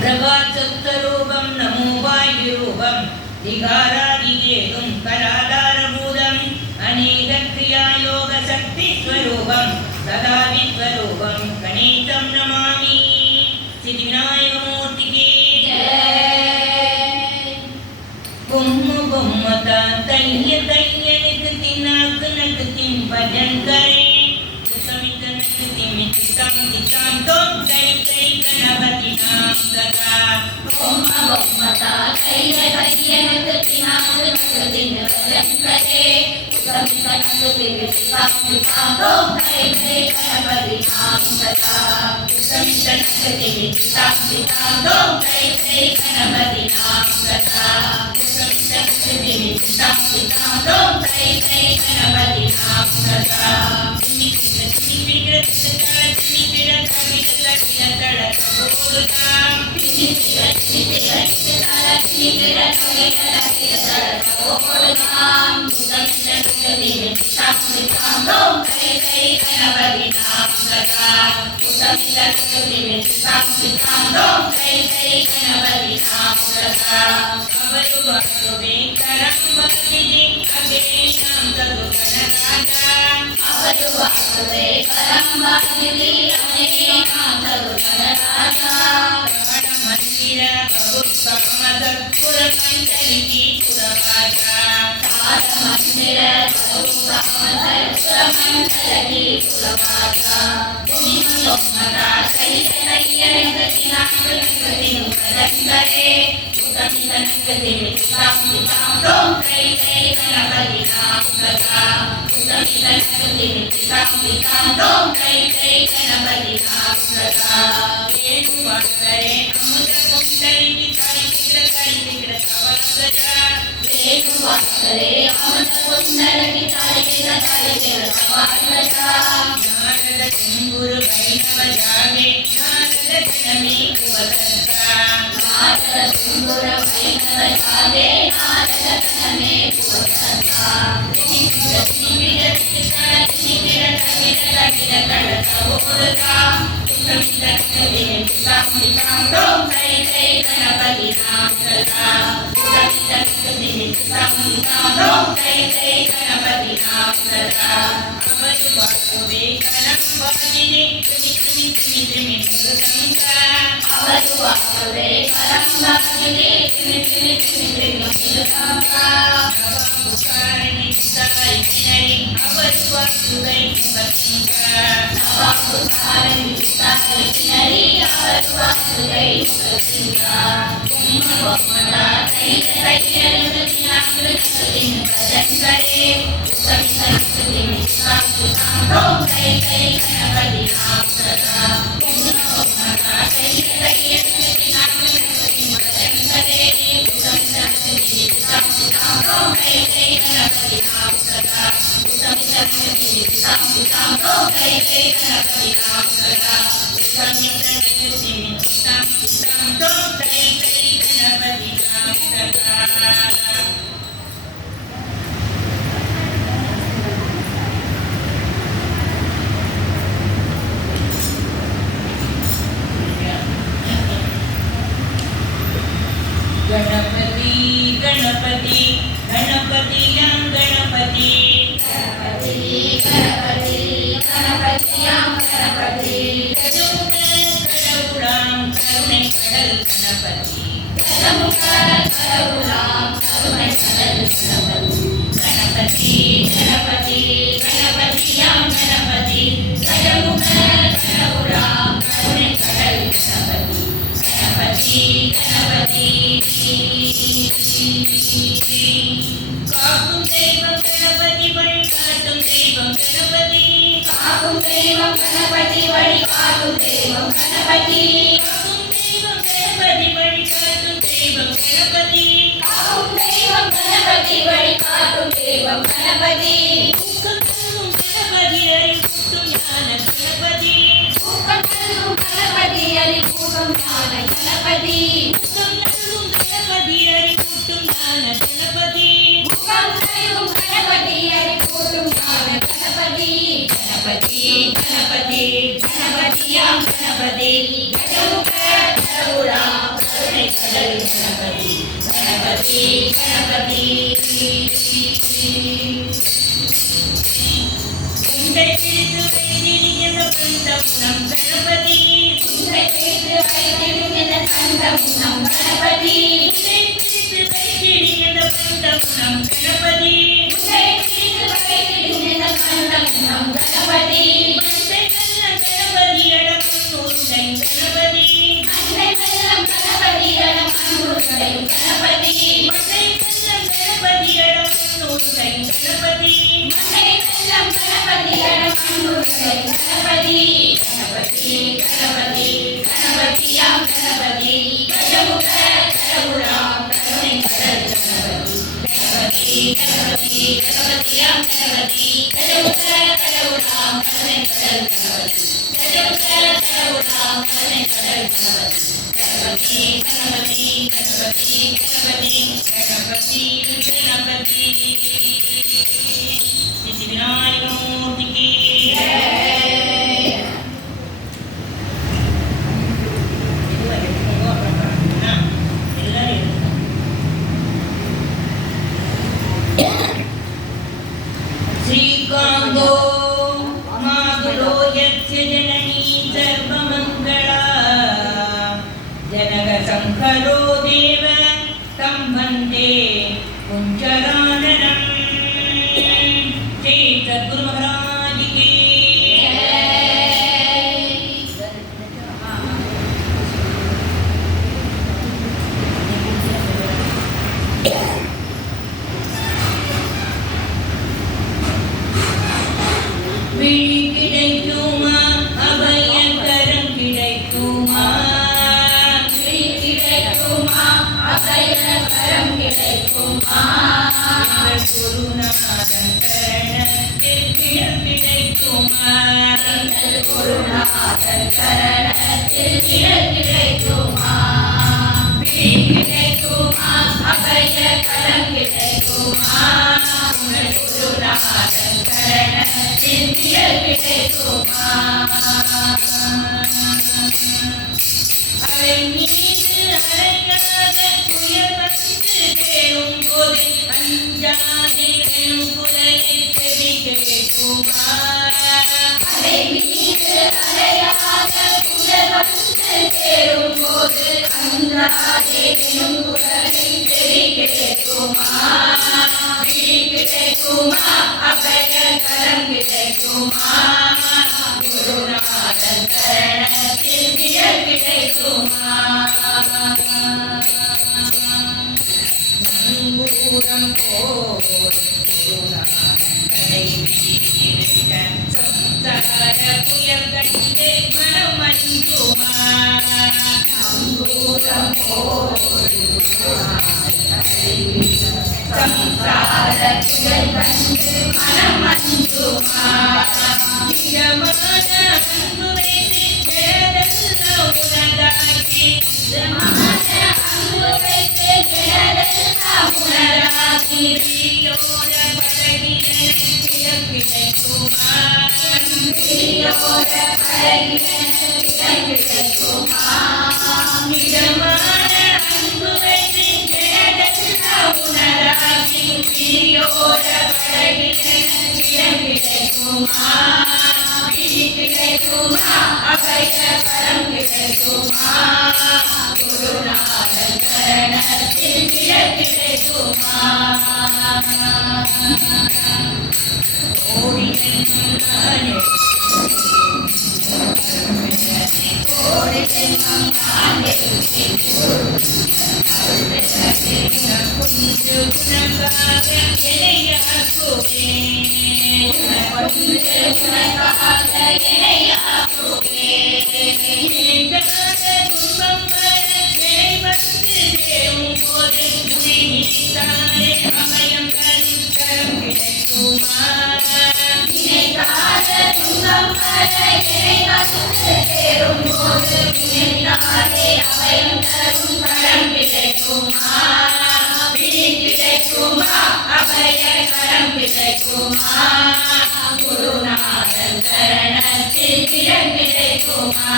प्रभाचत्तरूपं नमो विरूपं विकारादिकेतुं कलाधारभूतं अनेक क्रियायोगशक्तिस्वरूपं सदा विश्वरूपं गणेशं नमामि। सिद्धिविनायकमूर्ति की जय। गुम्म गुम्मता तय्य तय्य निकति नाक नकतिं भजन करे समित नकति मित्तां दितां तों तै तै गणपति नाम सदा। गुम्म गुम्मता तय्य तय्य निकति नाक नकतिं भजन करे समित नकति मित्तां दितां तों तै तै गणपति नाम सदा। समित नकति मित्तां दितां तों तै तै गणपति नाम सदा। கணபதி கணபதி உண்டை பிடித்து வைத்திருந்த பந்தம் நம் கணபதி உண்டை பிடித்து வைத்திருந்த பந்தம் நம் கணபதி உண்டை பிடித்து வைத்திருந்த பந்தம் நம் கணபதி உண்டை பிடித்து வைத்திருந்த பந்தம் நம் கணபதி மண்டை கள்ளம் கணபதியிடம் உண்டை கணபதி மண்டை கள்ளம் கணபதியிடம் உண்டை கணபதி மண்டை கள்ளம் கணபதியிடம் உண்டை கணபதி மண்டை கள்ளம் கணபதியிடம் உண்டை கணபதி கணபதி கணபதி கணபதியாம் கணபதி கஜமுக கடவுளாம் கருணை கடல் கணபதி கணபதி கணபதியாம் கணபதி கஜமுக கடவுளாம் கருணை கடல் கணபதி கஜமுக கடவுளாம் கருணை கடல் கணபதி கணபதி கணபதி கணபதி கணபதி கணபதி சித்தி விநாயக மூர்த்திக்கு श्रीकांतो माधुरो यस्य जननी सर्वमङ्गला जनकशङ्करो देव तं वन्दे कुञ्जराननम् श्री सद्गुरु महाराज की விழி கிடைக்குமா அபயகரம் கிடைக்குமா விழி கிடைக்குமா அபயகரம் கிடைக்குமா எங்கள் குருநாதன் சரணத்தில் விழல் கிடைக்குமா எங்கள் குருநாதன் சரணத்தில் விழல் கிடைக்குமா விழி கிடைக்குமா அபயகரம் கிடைக்குமா எங்கள் குருநாதன் சரணத்தில் விழல் கிடைக்குமா அலை மீது அலையாக புயல் வந்து தேடும் போது அஞ்சாதே எனும் குரலை செவி கேட்குமா அலை மீது அலையாக புயல் வந்து தேடும் போது அஞ்சாதே எனும் குரலை செவி கேட்குமா விழி கிடைக்குமா அபயகரம் கிடைக்குமா குருநாதன் சரணத்தில் விழல் கிடைக்குமா நங்கூரம் போல் குருநாதன் கடை வீழ்க சம்சார புயல் கண்டு மனம் அஞ்சுமா நங்கூரம் போல் சம்சார புயல் கண்டு மனம் அஞ்சுமா நிஜமான அன்பு வைத்து ஜெயதெல்லாம் உனதாக்கி நிஜமான அன்பு வைத்து ஜெயதெல்லாம் உனதாக்கி பிரியோர பழகின பியம் கிடைக்குமா பிரியோர பழகின பியம் கிடைக்குமா நிஜமான அன்பு வைத்து ஜெயதெல்லாம் உனதாக்கி பிரியோர பழகின பியம் கிடைக்குமா விழி கிடைக்குமா அபயகரம் கிடைக்குமா குருநாதன் சரணத்தில் விழல் கிடைக்குமா ஓடி நானே ஓடி நானே குஞ்சு குணங்காக இணையாக்குவே குஞ்சு குணங்காக இணையாக்குவே நீங்காத துன்பம் வர நிலை வந்து தேவும் போது நீத்தாரே அமயம் தரும் கரம் கிடைக்குமா நினைக்காத துன்பம் வர நிலை வந்து தேரும் போது நீத்தாரே அமயம் தரும் கரம் கிடைக்குமா விழி கிடைக்குமா அபயகரம் கிடைக்குமா குருநாதன் சரணத்தில் விழல் கிடைக்குமா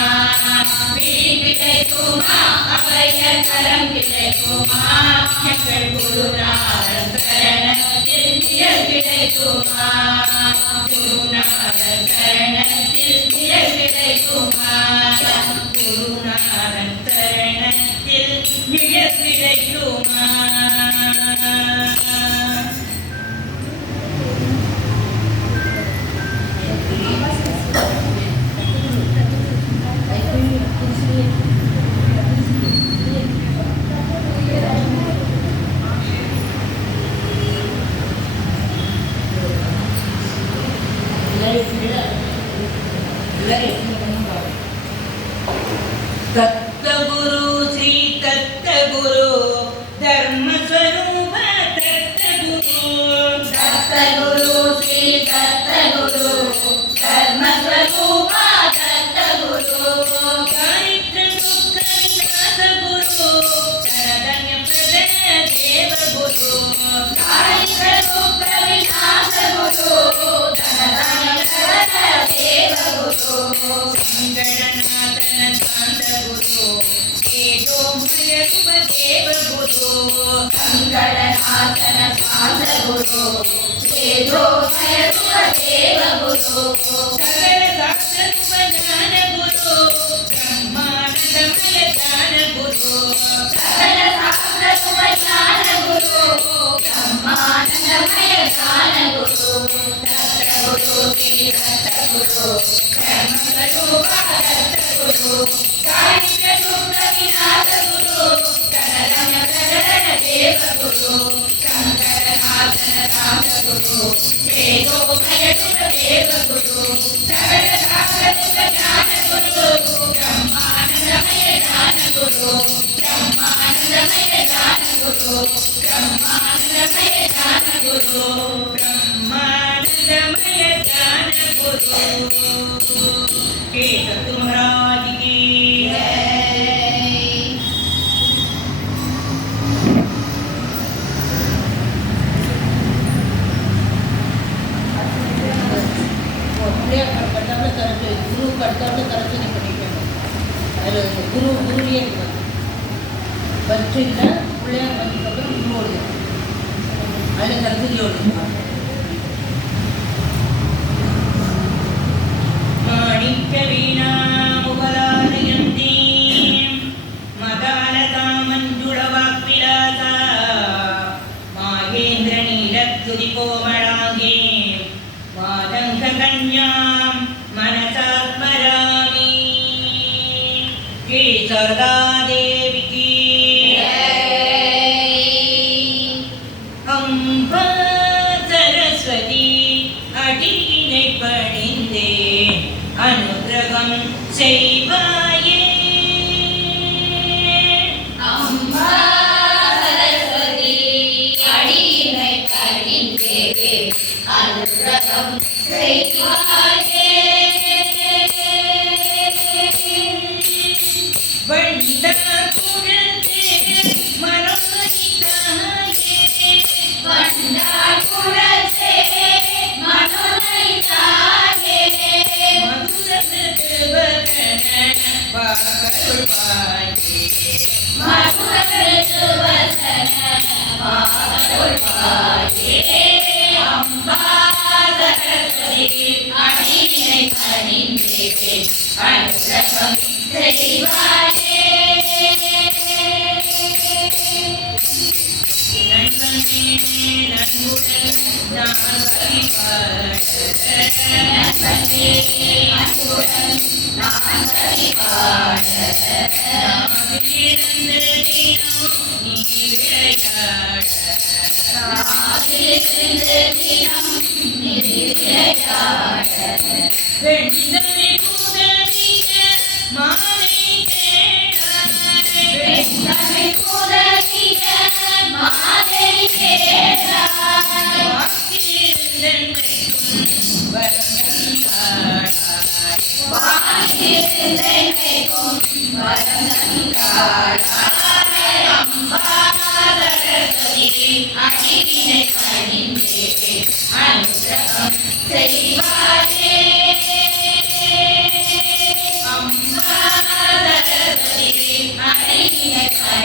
விழி கிடைக்குமா அபயகரம் வரம் கிடைக்குமா எங்கள் குருநாதன் சரணத்தில் நிழல் கிடைக்குமா குருநாதன் சரணத்தில் நிழல் கிடைக்குமா குருநாதன் சரணத்தில் நிழல் கிடைக்குமா தத்தகுரு ஸ்ரீ தத்தகுரு தர்மஸ்வரூப தத்தகுரு ஸ்ரீ தத்தகுரு தர்மஸ்வரூப தத்தகுரு காரித்ர துக்க விநாச குரு சரதன்ய பிரதன தேவகுரு காரித்ர துக்க விநாச குரு சரதன்ய பிரதன தேவகுரு சங்கடநாதன சாந்த குரு तेजोमय देव गुरु संगणनाथन शांत गुरु तेजोमय देव गुरु सकल शास्त्र ज्ञान गुरु ब्रह्मानंदमय ज्ञान गुरु सकल शास्त्र ज्ञान गुरु ब्रह्मानंदमय ज्ञान गुरु दत्त गुरु श्री दत्त गुरु ब्रह्म स्वरूप दत्त गुरु कारित्र दुःख विनाश गुरु शरणम शरण देव गुरु शंकरनाथन राम गुरु तेजोमय देव गुरु सकल शास्त्र ज्ञान गुरु ब्रह्मानंदमय ज्ञान गुरु ब्रह्मानंदमय ज्ञान गुरु ब्रह्मानंदमय ज्ञान गुरु ब्रह्मानंदमय ज्ञान गुरु के सत महाराज की गुरु करते सरस्वती பண்ணிட்டாங்க அதுல குருவியே இருக்கு பட்சில பிள்ளையார் பண்ணிட்டு குரு ஓடுது அதுல சரஸ்வதி ஓடுது மாணிக்க வீணா முகலாலயந்தி மதாலதா மஞ்சுள வாக்விலாசா மாகேந்திர நீலத்துதி கோமளாங்கே மாதங்க கன்யாம் मनसा स्मरामि के शारदा देवी की अम्बा सरस्वती अडिगिने पडिंदे अनुग्रहं सेवाये अम्बा सरस्वती अडिगिने पडिंदे अनुग्रहं सेवाये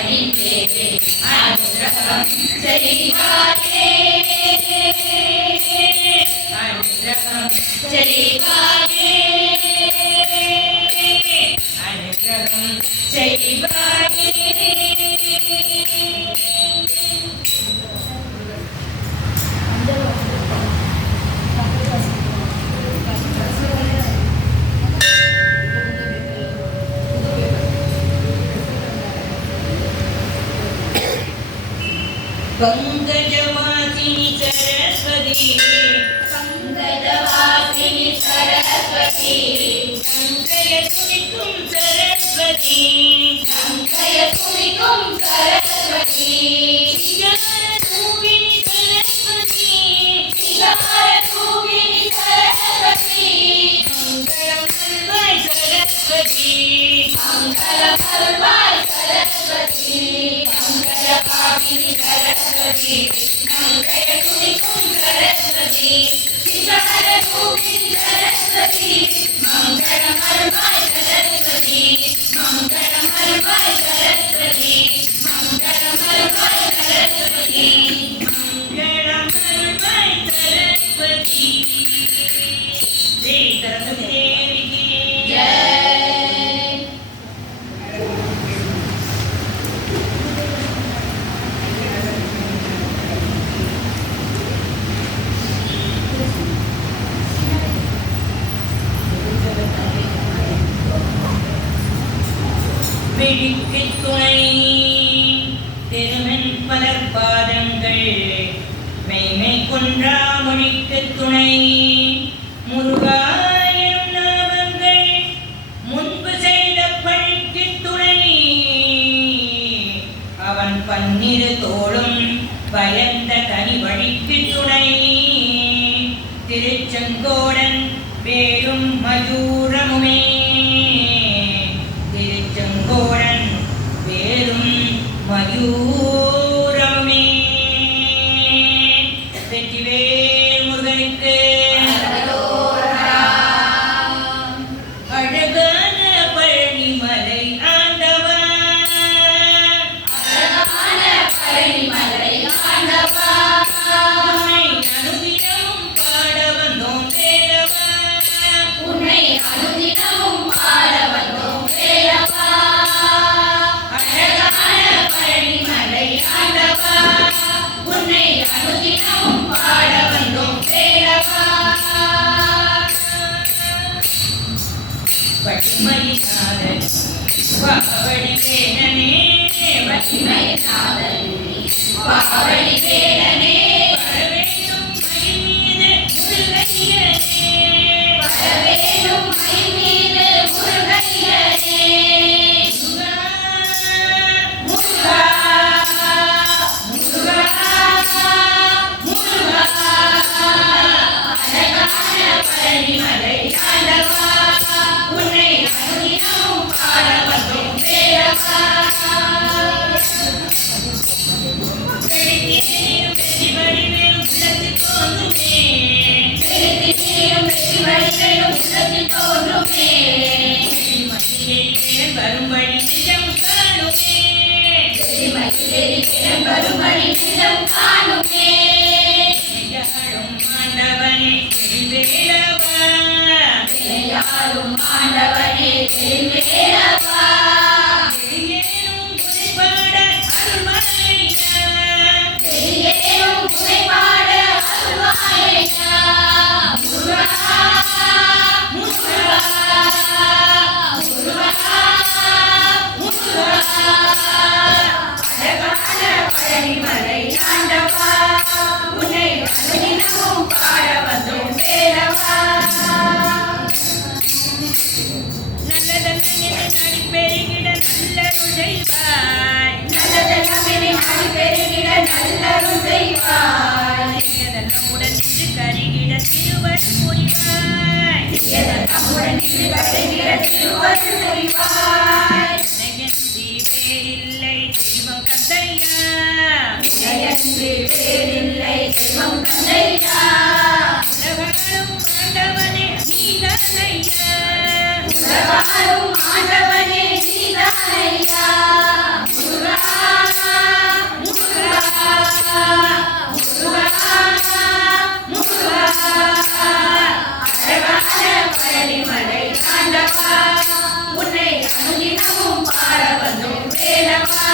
Amen. पंकजवासिनी सरस्वती पंकजवासिनी सरस्वती शङ्कयतुमितुं सरस्वती शङ्कयतुमितुं सरस्वती श्रीगाररूपिणि सरस्वती श्रीगाररूपिणि सरस्वती मङ्गलमरुळ्वाय सरस्वती मङ्गलमरुळ्वाय सरस्वती मङ्गलभागिनि सरस्वती शङ्कयतुमितुं सरस्वती श्रीगाररूपिणि सरस्वती मङ्गलमरुळ्वाय सरस्वती मङ्गलमरुळ्वाय सरस्वती मङ्गलमरुळ्वाय सरस्वती मङ्गलमरुळ्वाय सरस्वती श्री सरस्वती देवी की जय பிடிக்கு துணை திருமன் பலர் பாதங்கள் மெய்மை குன்றா மொழிக்கு துணை முருகாயும் நாமங்கள் முன்பு செய்த பழிக்கு துணை அவன் பன்னிரு தோளும் பயந்த தனி வழிக்கு துணை திருச்செங்கோடன் வேலும் மயூரமுமே திருச்செங்கோடன் வேலும் மயூரமுமே வெற்றிவேல் முருகனுக்கு அழகான பழனிமலை ஆண்டவா அழகான பழனிமலை ஆண்டவா உன்னை அனுதினமும் பாட வந்தோம் வேலவா உன்னை அனுதினமும் பாட வந்தோம் வேலவா அழகான பழனிமலை ஆண்டவா உன்னை அனுதினமும் பாட வந்தோம் வேலவா வடிமயிலாளர் பாவடி வேலனே வலிமைநாதனே பாவடி வேலனே வரவேண்டும் மயில் மீது முருகையனே வரவேலும் மயில் மீது முருகையனே முருகா முருகா முருகா அழகான பழனிமலை ஆண்டவா உன்னை அனுதினமும் பாட வந்தோம் வேலவா வெற்றிவேலும் வெற்றிவடிவேலும் உள்ளத்தில் தோன்றுமே வெற்றிவேலும் வெற்றிவடிவேலும் உள்ளத்தில் தோன்றுமே மயிலேறி வரும்படி நிஜம் காணுமே மயிலேறி வரும்படி நிஜம் காணுமே யாழும் ஆண்டவனே வேலவா யாரும் ஆண்டவனே வேலவா எங்கேனும் புதைபாட அருள்வாய்யா வெளியேறும் புகைப்பாட அருள்வாயையா முருகா முருகா முருகா முருகா அழகான பழனிமலை ஆண்டவா உன்னை அனுதினமும் பாட வந்தோம் வேலவா நல்லதெல்லாம் நடி பெருகிட நல்லருள் செய்வாய் நல்லதெல்லாம் என்னை நாடி பெருகிட நல்லருள் செய்வாய் நல்லதெல்லாம் உடன் நின்று கருகிட திருவருள் புரிவாய் எதற்கமுடன் நின்று கருகிட திருவருள் புரிவாய் நயந்தி வேறில்லை தெய்வம் கந்தையா வினயன்று வேறில்லை தெய்வம் கந்தையா உலகாளும் ஆண்டவனே நீதானையா உலகாலும் ஆண்டவனே நீதானையா முருகா முருகா முருகா முருகா அழகான பழனிமலை ஆண்டவா உன்னை அனுதினமும் பாட வந்தோம் வேலவா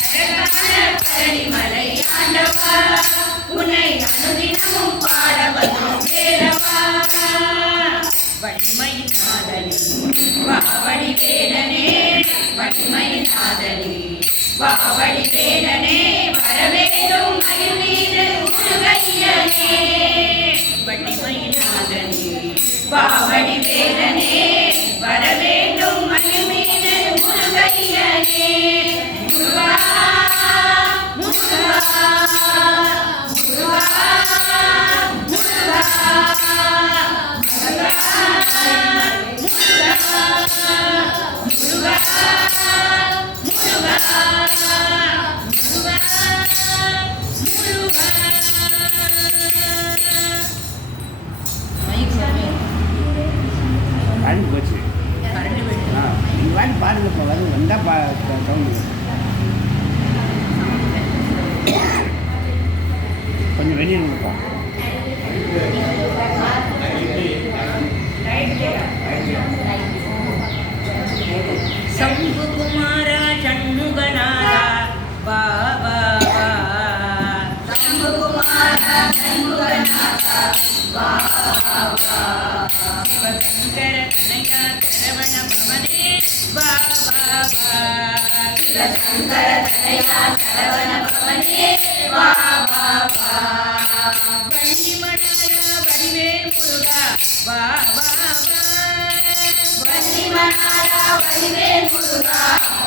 அழகான பழனிமலை ஆண்டவா உன்னை அனுதினமும் பாட வந்தோம் வேலவா வலிமைநாதனே வாவடி வேலனே வலிமைநாதனே வாவடி வேலனே வரவே வேலனே வள்ளிமயிலாதனே பாவடி வேலனே வரவேண்டும் மகிழ்மீது முருகையனே முருகா முருகா முருகா முருகா முருகா முருகா கரண்ட் போச்சு இந்த வாட்டி பாருங்க இப்போ வந்து வந்தால் சவுண்டு கொஞ்சம் வெளியே இருப்பா சம்புகுமாரா சண்முகநாதா வா வா வா சம்புகுமாரா சண்முகநாதா வா வா சிவசங்கர தனயா சரவண பவனே வா வா வா சிவசங்கர தனயா சரவண பவனே வா வா வா வள்ளிமணாயா வடிவேல் முருகா வா வா வா வள்ளிமணாயா வடிவேல் முருகா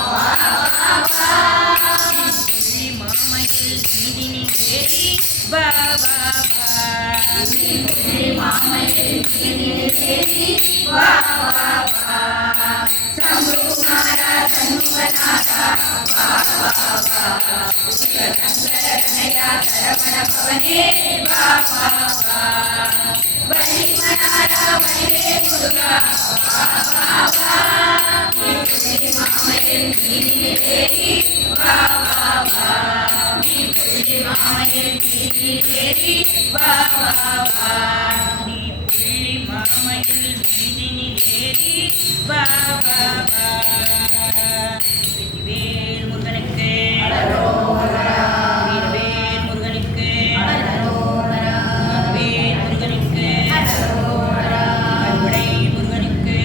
வா வா வா புள்ளி மாமையில் நீதினி வேதி வா வா வா புள்ளி மாமையில் நீதினி வேதி வா வா வா சம்புகுமாரா சண்முகநாதா வா வா வா சிவசங்கர தனயா சரவண பவனே வா வா வா வள்ளிமணாயா வடிவேல் முருகா வா வா வா புள்ளி மாமையில் நீதினி வேதி வா வா வா புள்ளி மாமையில் நீதினி வேதி வா வா வா நீ புள்ளி மாமையில் நீதினி வேதி வா வா வா வெற்றிவேல் முருகனுக்கு வீரவேல் முருகனுக்கு வேல் முருகனுக்கு அறுவடை முருகனுக்கு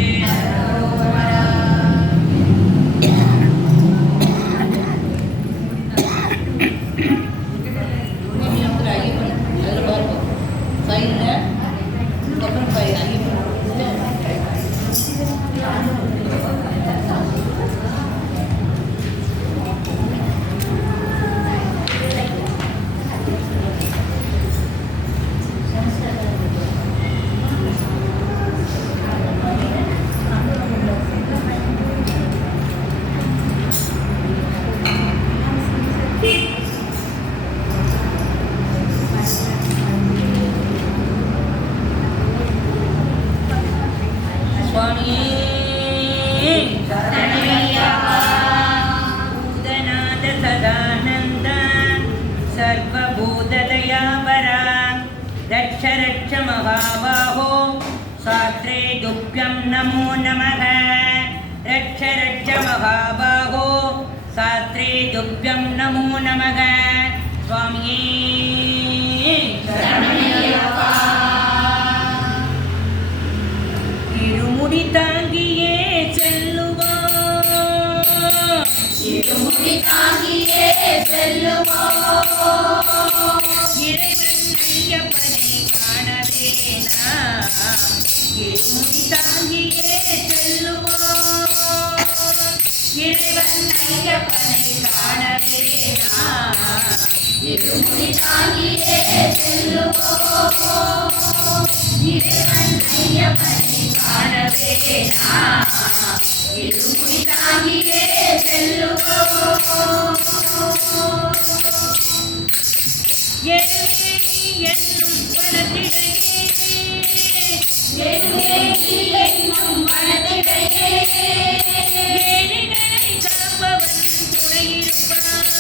சுவாமியே பூதநாத சதானந்த சர்வபூததயாபரா ரட்ச ரட்ச மகாபாஹோ சாத்ரே துப்யம் நமோ நமः ரட்ச ரட்ச மகாபாஹோ சாத்ரே துப்யம் நமோ நமः சுவாமியே இருமுடி தாங்கியே செல்லுவோம் இருமுடி தாங்கியே செல்லுவோம் இறைவன் ஐயப்பனை காணவேனா இருமுடி தாங்கியே செல்லுவோம் இறைவன் ஐயப்பனை காணவேனா இருமுடி தாங்கியே செல்லுவோம் இறைவன் ஐயப்பனை காணவேனா இருமுடி தாங்கியே செல்லுவோம் எருமேனி என்னும் வனத்திடையே எருமேனி என்னும் வனத்திடையே ஏழைகளை காப்பவன் துணையிருப்பான்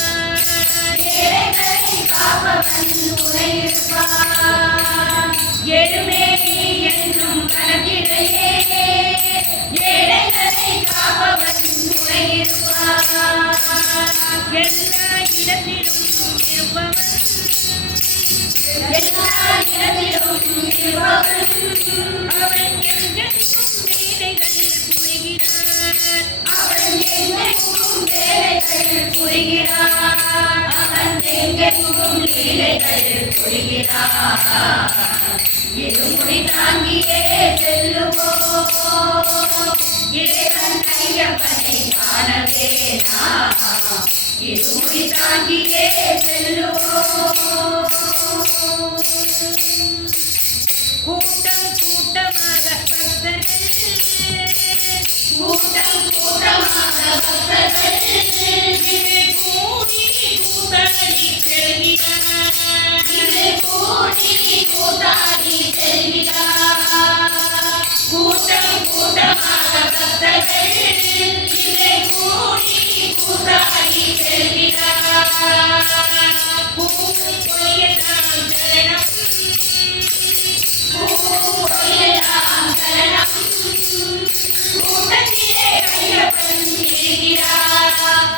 ஏழைகளை காப்பவன் துணையிருப்பான் எருமேனி என்னும் வனத்திடையே ஏழைகளை காப்பவன் துணையிருப்பான் எல்லா இடத்திலும் இருப்பவன் எல்லா இடத்திலும் இருப்பவன் அவன் எங்கெங்கும் வேலைகள் புரிகிறான் அவன் எங்கெங்கும் வேலைகள் புரிகிறான் அவன் எங்கெங்கும் லீலைகள் புரிகிறான் இருமுடி தாங்கியே செல்லுவோம் இறைவன் ஐயப்பனை காணவே நாம் இருமுடி தாங்கியே செல்லுவோம். கூட்டம் கூட்டமாக பக்தர்கள் கூட்டம் கூட்டமாக பக்தர்கள் கூடி கூத்தாடி செல்கிறார். கூடி கூத்தாடி செல்கிறார். கூட்டம் கூட்டமாக பக்தர்கள் கூடி கூத்தாடி செல்கிறார். பூவும் பொய்யெல்லாம் சரணம் பூவொழியெல்லாம் சரணம். கூட்டத்திலே ஐயப்பன் இருக்கிறார்.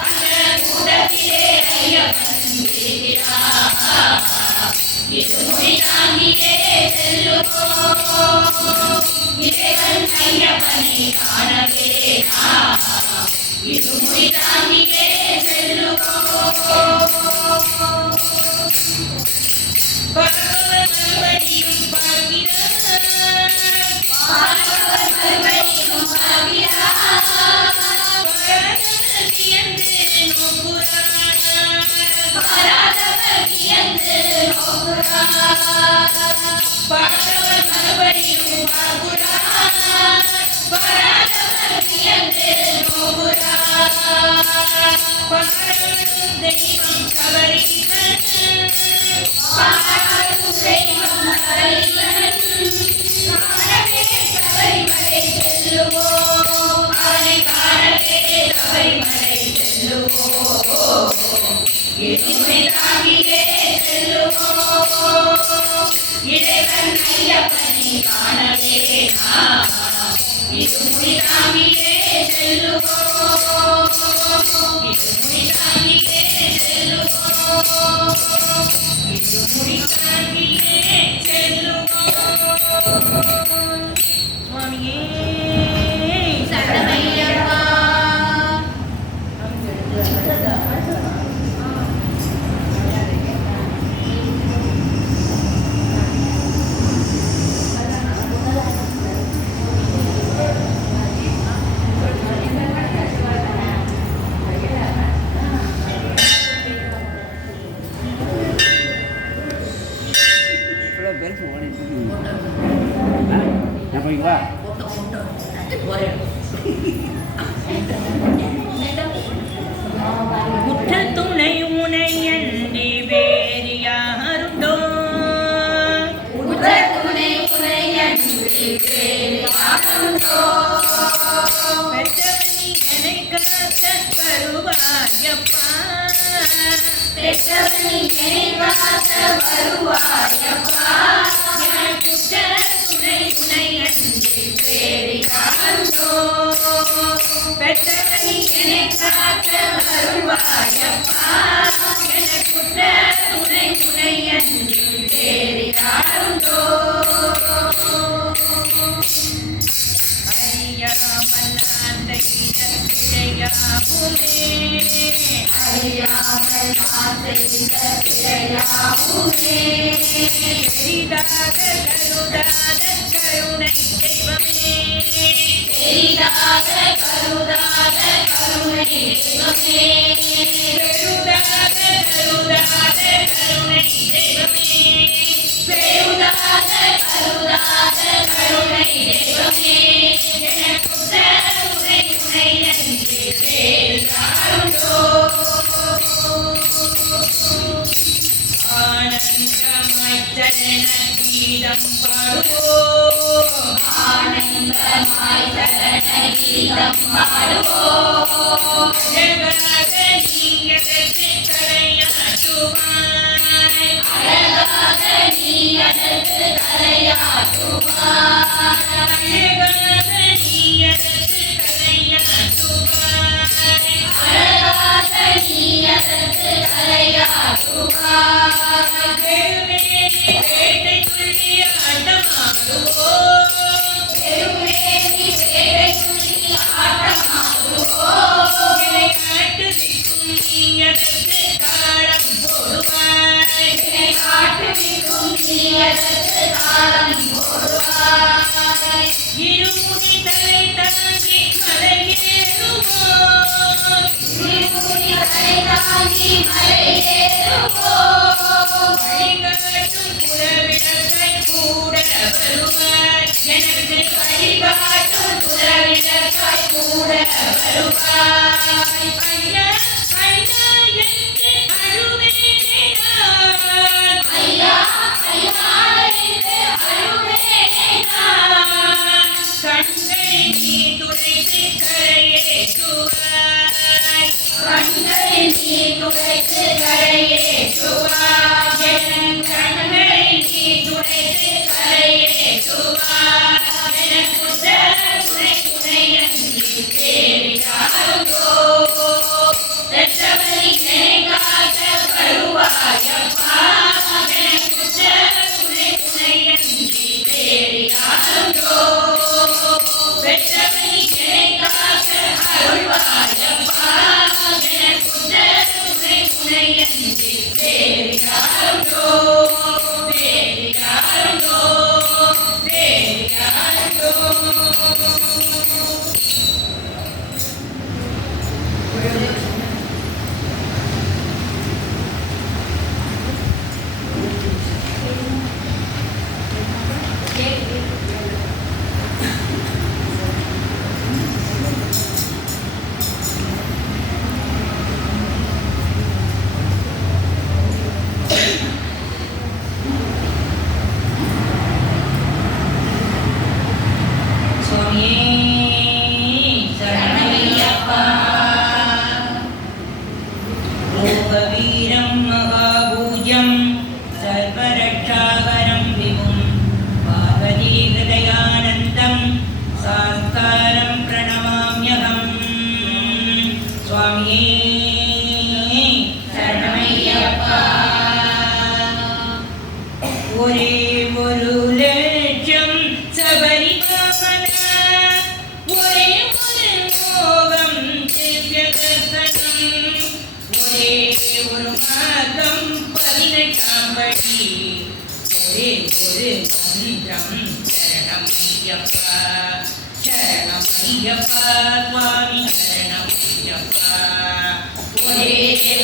அந்த கூட்டத்திலே ஐயப்பன் இருக்கிறார். இருமுடி தாங்கியே செல்லுவோம் இறைவன் ஐயப்பனை காணவே நாம் இருமுடி தாங்கியே செல்லுவோம். பார்ப்பவர் மறுபடியும் பார்க்கிறார். பார்ப்பவர் மறுபடியும் பார்க்கிறார். பாராதவர் வியந்து நோக்குறார். பாராதவர் வியந்து நோக்குறார். பார்த்தவர் மறுபடியும் பார்க்கிறார். பாராதவர் வியந்து நோக்குறார். பாராடும் தெய்வம் கவரிவன். பாராடும் தெய்வம் கவரிவன். காணவே சபரிமலை செல்லுவோம். அவனை காணவே சபரிமலை செல்லுவோம். இருமுடி தாங்கியே செல்லுவோம் இறைவன் ஐயப்பனை காணவே நாம் இருமுடி தாங்கியே செல்லுவோம். இருமுடி தாங்கியே செல்லுவோம். இருமுடி தாங்கியே செல்லுவோம். சுவாமியே சரணமையப்பா. இவ்வளோ பெருசு ஓடிட்டு நான் போய்வா உற்ற துணை உனையன்றி வேறு யாருண்டோ. உற்ற துணை உனையன்றி வேறு யாருண்டோ. பெற்றவனி என்னை காக்க வருவாயப்பா. பெற்றவனி என்னை காக்க வருவாயப்பா. எனக்குற்ற துணை உனையன்றி வேறு யாருண்டோ. பெற்றவனி என்னை காக்க வருவாயப்பா. எனக்குற்ற துணை துணையன்றி வேறு யாருண்டோ. அறியாமல் நான் செய்த பிழையாகுமே. அறியாமல் நான் செய்த பிழையாகுமே. பெரிதாக கருதாத கருணை தெய்வமே. பெரிதாக கருதாத கருணை தெய்வமே. பெருதாக கருதாத கருணை தெய்வமே. பெருதாக கருதாத கருணை தெய்வமே. எனக்குற்ற துணை துணையன்றி வேறு யாருண்டோ. ஆனந்தமாய் சரண கீதம் பாடுவோம். ஆனந்தமாய் சரண கீதம் பாடுவோம். அழகாக நீங்களுக்கு தலையாட்டுவாய். அழகாக நீ அதற்கு தலையாட்டுவாய். அழகாக நீங்களுக்கு தலையாட்டுவாய். அழகாக நீ அதற்கு தலையாட்டுவாய். பெருமேனி வேட்டைக்குள்ளி ஆட்டமாடுவோம். பெருமேனி வேட்டைக்குள்ளி ஆட்டமாடுவோம். என்னை காட்டுவிக்கும் நீ அதற்கு காலம் போடுவாய். என்னை காட்டுவிக்கும் நீ அதற்கு காலம் போடுவாய். இருமுடி தலை தாங்கி மலையேறுவோம். இருமுடி தலை தாங்கி மலையேறுவோம். வழிகாட்டும் குலவிளக்காய் கூட வருவாய். எனக்கு வழிகாட்டும் குலவிளக்காய் கூட வருவாய். ஐயா ஐயா என்று அழுவேனே நான். ஐயா ஐயா என்று அழுவேனே நான். கண்களில் நீ துடைத்து கரையேற்றுவாய். கண்களில் நீர் துடைத்து கரையேற்றுவாய். என் கண்களில் நீர் துடைத்து கரையேற்றுவாய். என் குற்ற துணை துணையன்றி வேறு யாருண்டோ? பெற்றவனை நினைக்காத வருவாயப்பா. என் குற்ற துணை துணையன்றி வேறு யாருண்டோ? பெற்றவனை நினைக்காத அருள்வாயப்பா. என் குற்ற துணை துணையன்றி வேறு யாருண்டோ? வேறு யாருண்டோ? வேறு யாருண்டோ? சுவாமியே சரணமையப்பா. லோகவீரம் மகாபூஜம் சர்வரட்சாகரம் விபும் பார்வதி ஹிருதயானந்தம் சாஸ்தாரம் பிரணமாம்யகம். சுவாமியே சரணமையப்பா. ஒரே ஒரு லட்சம் சபரிமலா, ஒரே ஒரு மோகம் திவ்ய தர்சனம், ஒரே ஒரு மாதம் 18ஆம் படி, ஒரே ஒரு மந்திரம் சரணம் ஐயப்பா. சரணம் ஐயப்பா சுவாமி சரணம் ஐயப்பா. ஒரே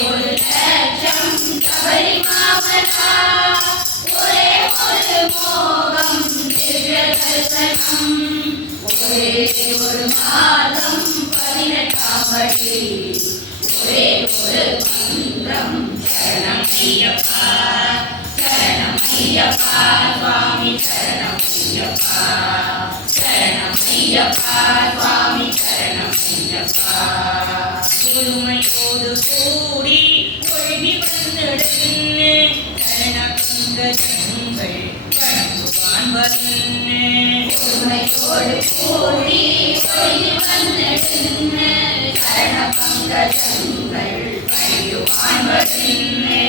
ஒரு லட்சம் சபரிமலா, ஒரே ஒரு மோகம் திவ்ய தரிசனம், ஒரே ஒரு மாதம் 18ஆம் படி, ஒரே ஒரு மந்திரம் சரணம் ஐயப்பா. சரணம் ஐயப்பா சுவாமி சரணம் ஐயப்பா. சரணம் ஐயப்பா சுவாமி சரணம் ஐயப்பா. பொறுமையோடு கூடி ஒழுகி வந்திடுன்னு கரண பங்கஜங்கள் கண்டு காண்பதுன்னு. பொறுமையோடு கூடி ஒழுகி வந்திடுன்னு சரண பங்கஜங்கள் கண்டு காண்பதுன்னு.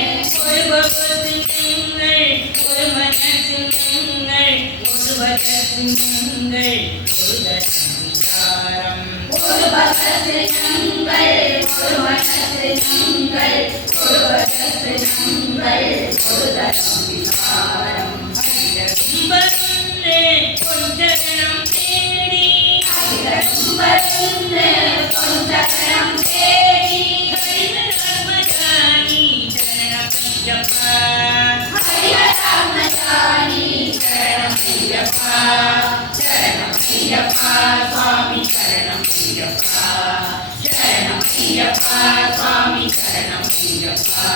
ஒரு பகவத்தில் நீங்கள், ஒரு மனத்தில் நீங்கள், ஒரு வகத்தில் நீங்கள், ஒரு தரம் விசாரம். ஒரு பக்கத்தில் நங்கள், ஒரு மனத்தில் நங்கள், ஒரு பக்கத்தில் நங்கள், ஒரு தரம் விசாரம். அகிலம் வருந்து கொஞ்சனம் தேடி, அகிலம் வருந்து கொஞ்சனம் தேடி, ஹரிஹரமஜானி சரணம் ஐயப்பா. ஹரிஹரமஜானி சரணம் ஐயப்பா. சரணம் ஐயப்பா சுவாமி சரணம் ஐயப்பா. சரணம் ஐயப்பா சுவாமி சரணம் ஐயப்பா.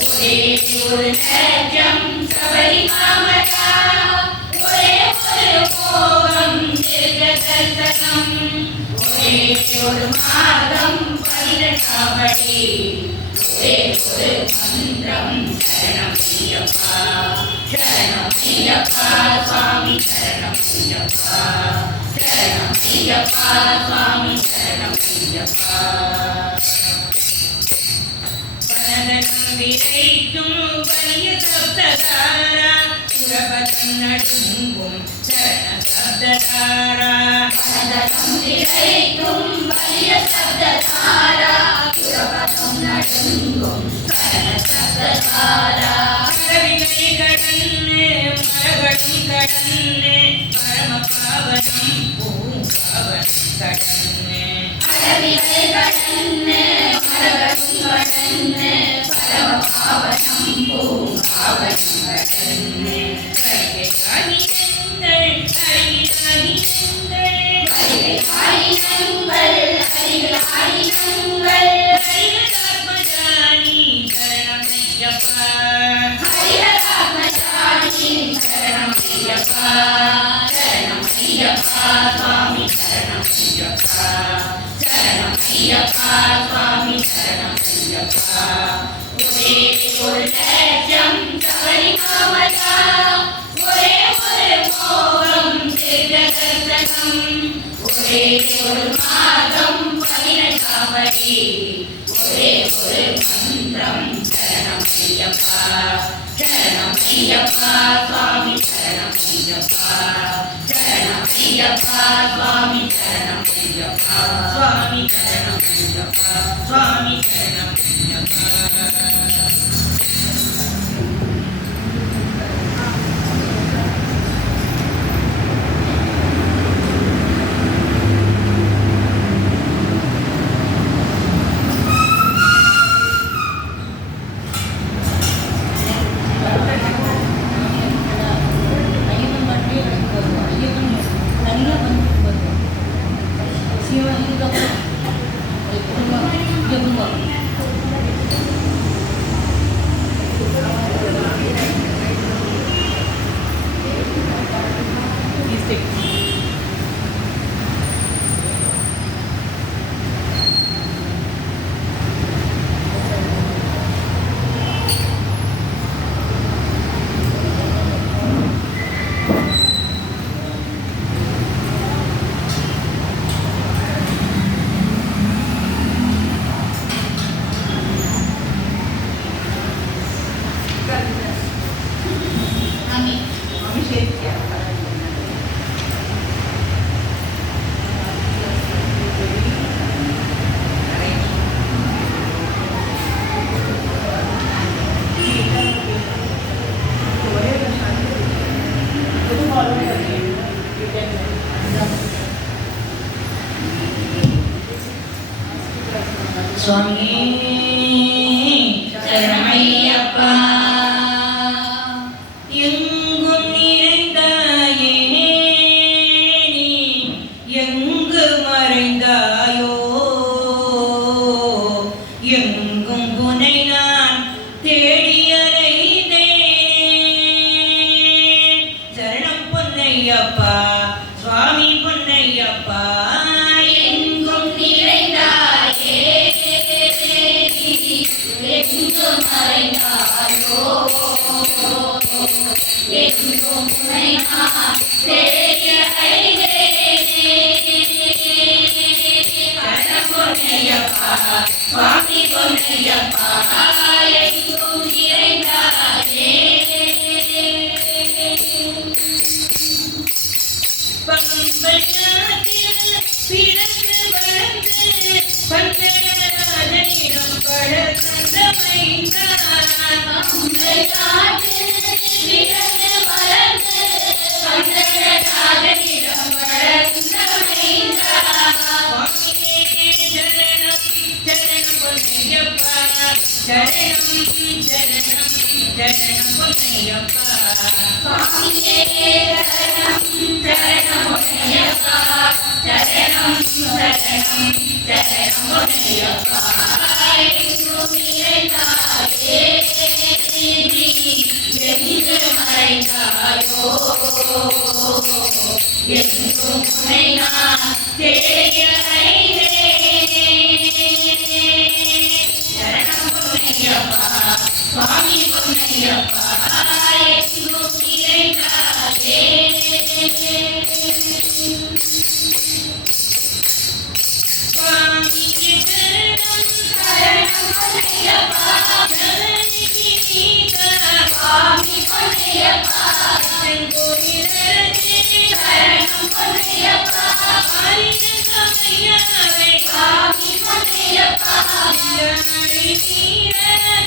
ஒரே ஒரு லட்சம் சபரிமலா, ஒரே ஒரு மோகம் திவ்ய தரிசனம், ஒரே ஒரு மாதம் 18ஆம் படி, ஒரே ஒரு மந்திரம் சரணம் ஐயப்பா. சரணம் ஐயப்பா சுவாமி சரணம் ஐயப்பா. சரணம் ஐயப்பா சுவாமி சரணம் ஐயப்பா. வனதனம் விதைக்கும் வலிய சப்ததாரா, சுரபதம் நடுங்கும் சரண சப்ததாரா. வனதனம் விதைக்கும் வலிய சப்ததாரா, சுரபதம் நடுங்கும் சரண சப்ததாரா. பிறவிகளை கடந்து மரகளும் கடந்து பரம பாவனம் பூங்காவனம் கடந்து அடவிகளை கடந்து மரகளும் கடந்து பரம பாவனம் பூங்காவனம் கடந்து வருகையாகி வருகையாயினங்கள் அரிகளாயினங்கள் ஹரிஹராத்மஜானி சரணமையப்பா ஹரிஹராத்மஜானி சரணமையப்பா சரணமையப்பா சுவாமி சரணமையப்பா சரணமையப்பா சுவாமி சரணமையப்பா ஒரே ஒரு லட்சம் சபரிமாமலா ஒரே ஒரு மோகம் தீர்த்ததர்சனம் ஒரே ஒரு மாதம் 18ஆம் படி ஒரே ஒரு மந்திரம் சரணமையப்பா சரணமையப்பா சுவாமி சரணமையப்பா சரணமையப்பா சுவாமி சரணமையப்பா சுவாமி சரணமையப்பா சுவாமி சரணமையப்பா சுவாமியே சரணமையப்பா எங்கும் நிறைந்தாயே நீ எங்கு மறைந்தாயோ எங்கும் உனை நான் தேடி அலைந்தேனே சரணம் பொன்னையப்பா சுவாமி பொன்னையப்பா எங்கும் நிறைந்தாயே எங்கும் மறைந்தாயோ எங்கும் உன்னை நான் தேடி அலைந்தேனே கரணம் பொன்னையப்பா சுவாமி பொன்னையப்பா எங்கும் நிறைந்தாயே பம்பையாற்றில் பிறந்து வளர்ந்து பஞ்சராஜனிடம் பழக்கந்த மைந்தார் சரணம் பொன்னையப்பா சுவாமி பொன்னையப்பா எங்கும் நிறைந்தாயே சுவாமிக்கு சரணம் சரணம் பொன்னையப்பா ஜனனிக்கு நீதா சுவாமி பொன்னையப்பா செங்கோவிலரசே சரணம் பொன்னையப்பா ஆரினகமையாவே சுவாமி பொன்னையப்பா நாளை நீர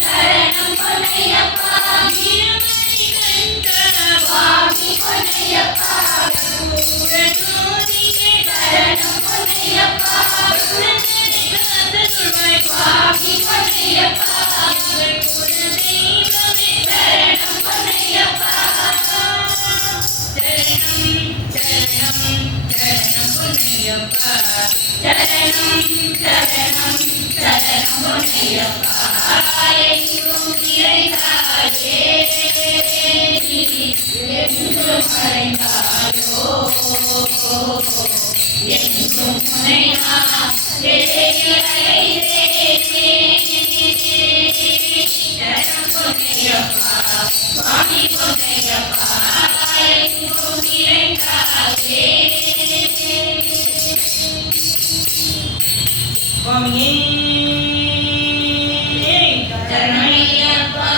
சரணம் பொன்னையப்பா வீரம சரணம் பொன்னையப்பா சுவாமி பொன்னையப்பா சரணம் பொன்னையப்பா சரணம் சரணம் சரணம் பொன்னையப்பா எங்கும் நிறைந்தாயே எங்கும் மறைந்தாயோ எங்கும் முனையா சரணம் பொன்னையப்பா சுவாமி பொன்னையப்பா எங்கும் நிறைந்தாயே சுவாமியே சரணமையப்பா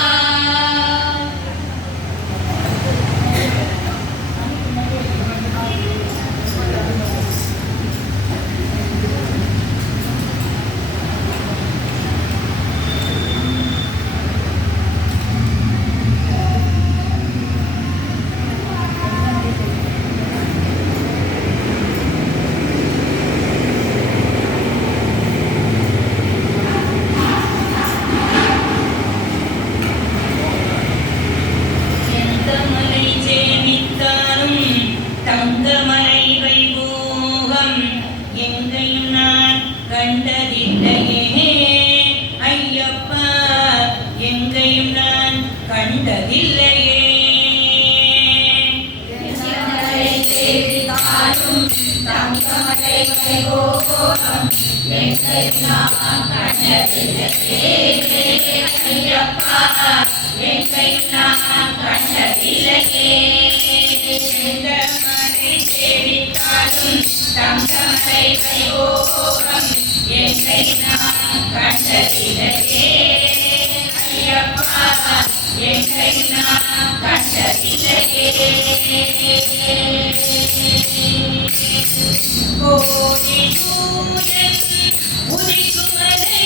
செந்தமலை சேமித்தாரும் தங்கமலை வைபோகம் எங்கையும் நான் கண்டதில்லையே ஐயப்பா எங்கையும் நான் கண்டதில்லையே செந்தமலை சேவித்தாலும் தங்கமலை வைபோகம் எங்கையும் நான் கண்டதில்லையே ஐயப்பா எங்கையும் நான் கண்டதில்லையே செந்தமலை சேவித்தாலும் தங்கமலை வைபோகம் எங்கையும் நான் கண்டதில்லையே ஐயப்பா எங்கையும் நான் கண்டதில்லையே கோடி சூரியன் உதிக்குமலை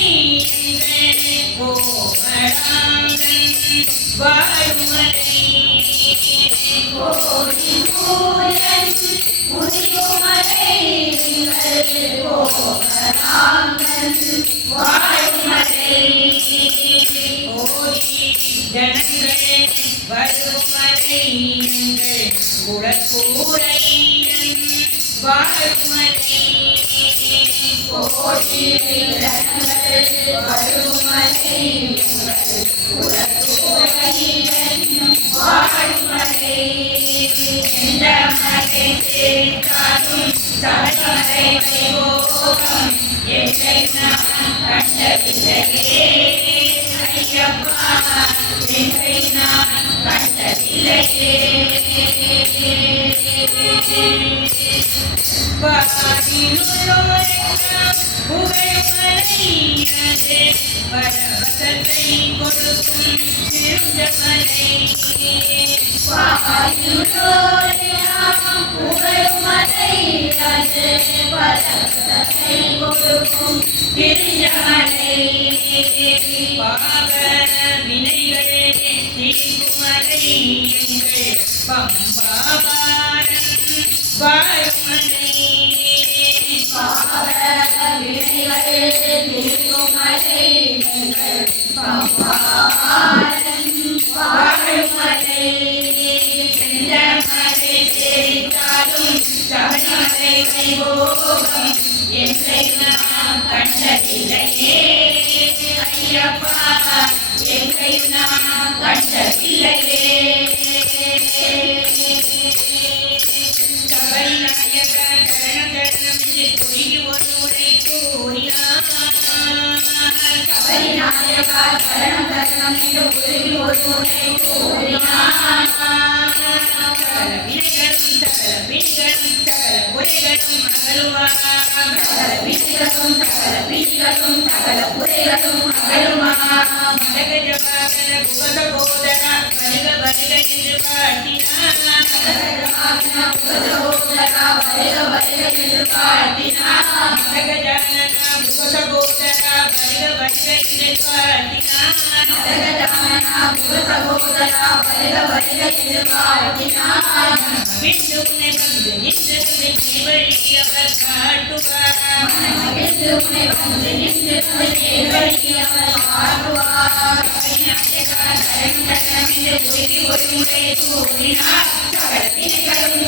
எங்கள் கோமராங்கன் வாழுமலை கோடி சூரியன் உதிக்குமலை எங்கள் கோமராங்கன் வாழுமலை கோடி ஜனங்கள் வருமலை எங்கள் குலக்கூரையன் வாழுமலை கோடி ஜனங்கள் வருமலை எங்கள் குலக்கூரையன் வாழுமலை செந்தமலை சேவித்தாலும் தங்கமலை வைபோகம் எங்கையும் நான் கண்டதில்லையே ஐயப்பா எங்கையும் நான் கண்டதில்லையே வாடியுள்ளோரெல்லாம் புகழுமலை அது பரவசத்தை கொடுக்கும் திருந்தமலை வாயுளோரெல்லாம் புகழுமலை அது பரவசத்தை கொடுக்கும் திருஞமலை பாவ வினைகள் தீர்க்குமலை எங்கள் பம்பாபாரம் வாழுமலை பாவ வினைகள் தீர்க்குமலை எங்கள் பம்பாபாரம் வாழுமலை செந்தமலை சேவித்தாலும் தங்கமலை வைபோகம் எங்கையும் நான் கண்டதில்லையே ஐயப்பா எங்கையும் நான் கண்டதில்லையே சபரிநாயக சரணம் சரணம் என்று குறுகி ஒரு முறை கூறினார் சபரிநாயகா சரணம் சரணம் என்று குறுகி ஒரு முறை கூறினார் சகல வினைகளும் சகல வினைகளும் சகல குறைகளும் அகலுவார் சகல விதிகளும் சகல விதிகளும் சகல குறைகளும் அகலுமா மதகஜவாகன குபசகோதரா வருக வருக என்று பாட்டினார் சகலவாகன புகழோதரா வருக வருக என்று பாடினார் மதகஜானனா குபசகோதரா வருக வருக என்று பாட்டினார் சகலவாகன புகழோதரா வருக வருக என்று பாடினார் மனமகிழ்ந்து உன்னை வந்து நின்று வழி அவர் காட்டுவார். மனமகிழ்ந்து உன்னை வந்து நின்று வழி அவர் காட்டுவார். நாயகர் சரணம் சரணம் என்று உருகி ஒரு முறை கூறினார். சகல பிணிகளும்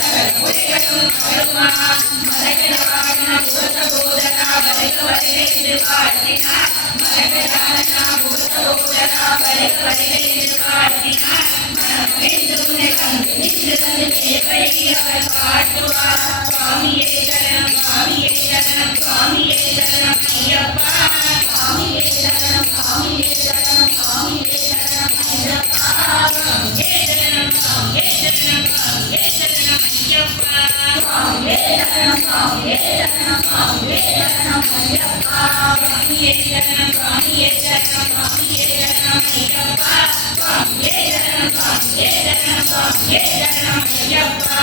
சகல குறைகளும் அகலுமாம். மலகரான புகசகோதரா வருக வருக என்று வாழ்த்தினார். மலகரான புகசகோதரா வருக வருக என்று வாழ்த்தினார். மனமகிழ்ந்து உன்னை வந்து நின்று வழி அவர் காட்டுவார். சுவாமியே சரணம் சுவாமியே சரணம் சுவாமியே சரணம் ஐயப்பா. சுவாமியே சரணம் சுவாமியே சரணம் சுவாமியே சரணம் ஐயப்பா. சுவாமியே சரணம் சுவாமியே சரணம் சுவாமியே சரணம் ஐயப்பா. சுவாமியே சரணம் சுவாமியே சரணம் சுவாமியே சரணம் ஐயப்பா. சுவாமியே சரணம் சுவாமியே சரணம் சுவாமியே சரணம் ஐயப்பா. சுவாமியே சரணம் சுவாமியே சரணம் சுவாமியே சரணம் ஐயப்பா.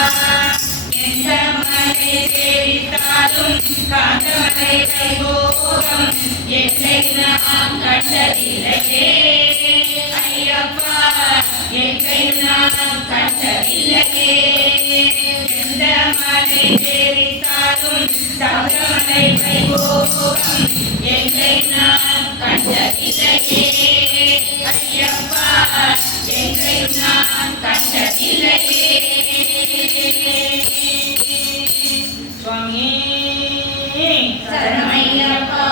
எந்த மலை சேவித்தாலும் காந்தமலை வைபோகம் என்னை நான் கண்டதில்லையே ஐயப்பா. என்னை நான் கண்டதில்லையே. எந்த மலை சேவித்தாலும் காந்தமலை வைபோகம் என்னை நான் கண்டதில்லையே ஐயப்பா. என்னை நான் கண்டதில்லையே. சுவாமியே சரணம் ஐயப்பா.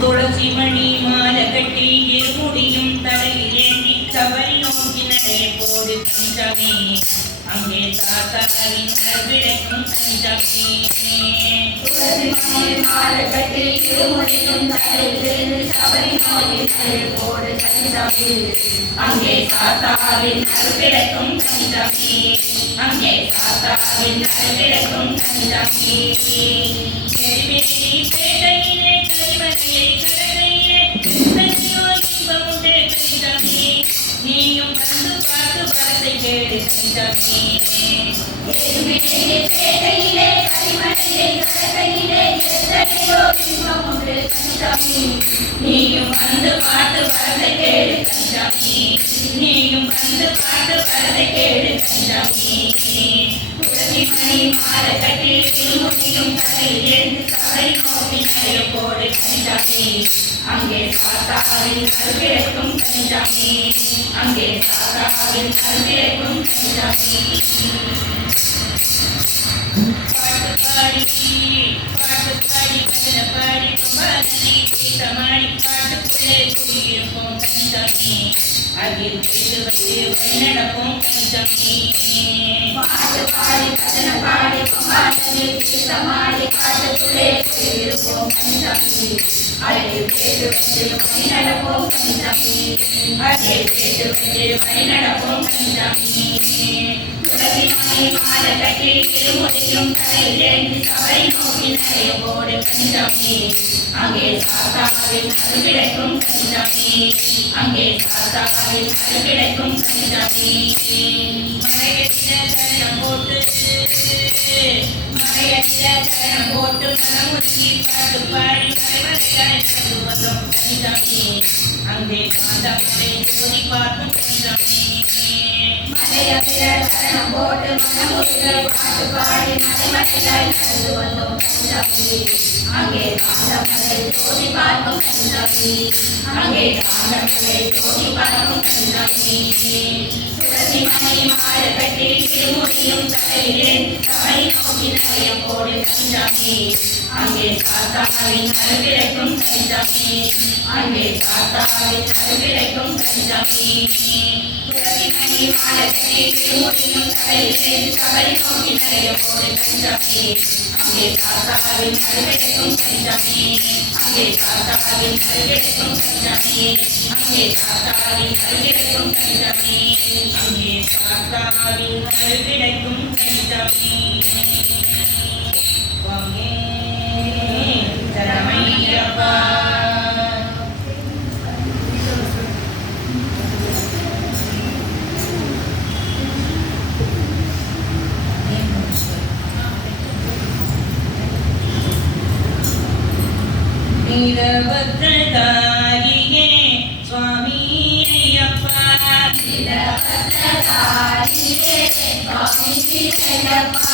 துளசி மணி மாலை கட்டி இருமுடியும் தலையில் ஏந்தி சபரி நோக்கி நடை போடு கஞ்சமே. அங்கே தாத்தாவின் விளக்கும் கஞ்சமே. துளசி மணி மாலை கட்டி இருமுடியும் தலையிலிருந்து சபரி நோக்கி நடை போடு கஞ்சமே. அங்கே தாத்தாவின் விளக்கும் கஞ்சமே. அங்கே தாத்தாவின் விளக்கும் கஞ்சமே. பேட்டையிலே கரிமலையை கடலையிலே எத்தனையோ இன்பமுண்டு கஞ்சமே. நீயும் வந்து பார்த்து வரத்தை கேடு கஞ்சமே. பேட்டையிலே கரிமலையை கடலையிலே எத்தனையோ இன்பமுண்டு கஞ்சமே. நீயும் வந்து பார்த்து வரத்தை கேடு கஞ்சமே. நீயும் வந்து பார்த்து வரத்தை கேடு கஞ்சமே. துளசி மணி மாலை கட்டி திருமுடியும் தலையில் ஏந்தி சபரி நோக்கி நடை போடு கஞ்சமே. அங்கே தாத்தாவின் கருவிளக்கும் கஞ்சமே. அங்கே தாத்தாவின் கருவிளக்கும் கஞ்சமே. பாட்டு பாடி பஜன பாடி குமாரனை சீதமாடி பாட்டுக்குள்ளே குடியிருப்போம் கஞ்சமே. அதில் பேசு வைத்து வழிநடப்போம் கஞ்சமே. பாட்டு பாடி பஜன பாடி குமாரனை சீதமாடி காட்டுக்குள்ளே குடியிருப்போம் கஞ்சமே. அதில் பேசு வைத்து வழிநடப்போம் கஞ்சமே. அதில் பேசு வைத்து வழிநடப்போம் கஞ்சமே. துளசி மணி மாலை கட்டி திருமுடியும் தலையில் ஏந்தி சபரி நோக்கி நடை போடு கஞ்சமே. அங்கே தாத்தாவின் அருகிடைக்கும் கஞ்சமே. அங்கே தாத்தாவின் அருகிடைக்கும் கஞ்சமே. மலையடில சரணம் போட்டு மனமுருகி பாட்டு பாடி மலைமலைகளை கண்டு வந்தோம் கஞ்சமே. அங்கே காந்தமலை ஜோதி பார்க்கும் கஞ்சமே. மலையடில சரணம் போட்டு மனமுருகி பாட்டு பாடி மலைமலைகளை கண்டு வந்தோம் கஞ்சமே. அங்கே காந்தமலை ஜோதி பார்க்கும் கஞ்சமே. அங்கே காந்தமலை ஜோதி பார்க்கும் கஞ்சமே. துளசி மணி மாலை கட்டி திருமுடியும் தலையில் ஏந்தி சபரி நோக்கி நடை போடு கஞ்சமே. அங்கே தாத்தாவின் அருகிடைக்கும் கஞ்சமே. அங்கே தாத்தாவின் அருகிடைக்கும் கஞ்சமே. துளசி மணி மாலை கட்டி திருமுடியும் தலையில் ஏந்தி சபரி நோக்கி நடை போடு கஞ்சமே. அங்கே தாத்தாவின் அருகிடைக்கும் கஞ்சமே. அங்கே தாத்தாவின் அருகிடைக்கும் கஞ்சமே. அங்கே தாத்தாவின் அருகிடைக்கும் கஞ்சமே. அங்கே தாத்தாவின் அருகிடைக்கும் கஞ்சமே. ஐயப்பா. வீரபத்ரதாரியே சுவாமி ஐயப்பா. வீரபத்ரதாரியே சுவாமி ஐயப்பா.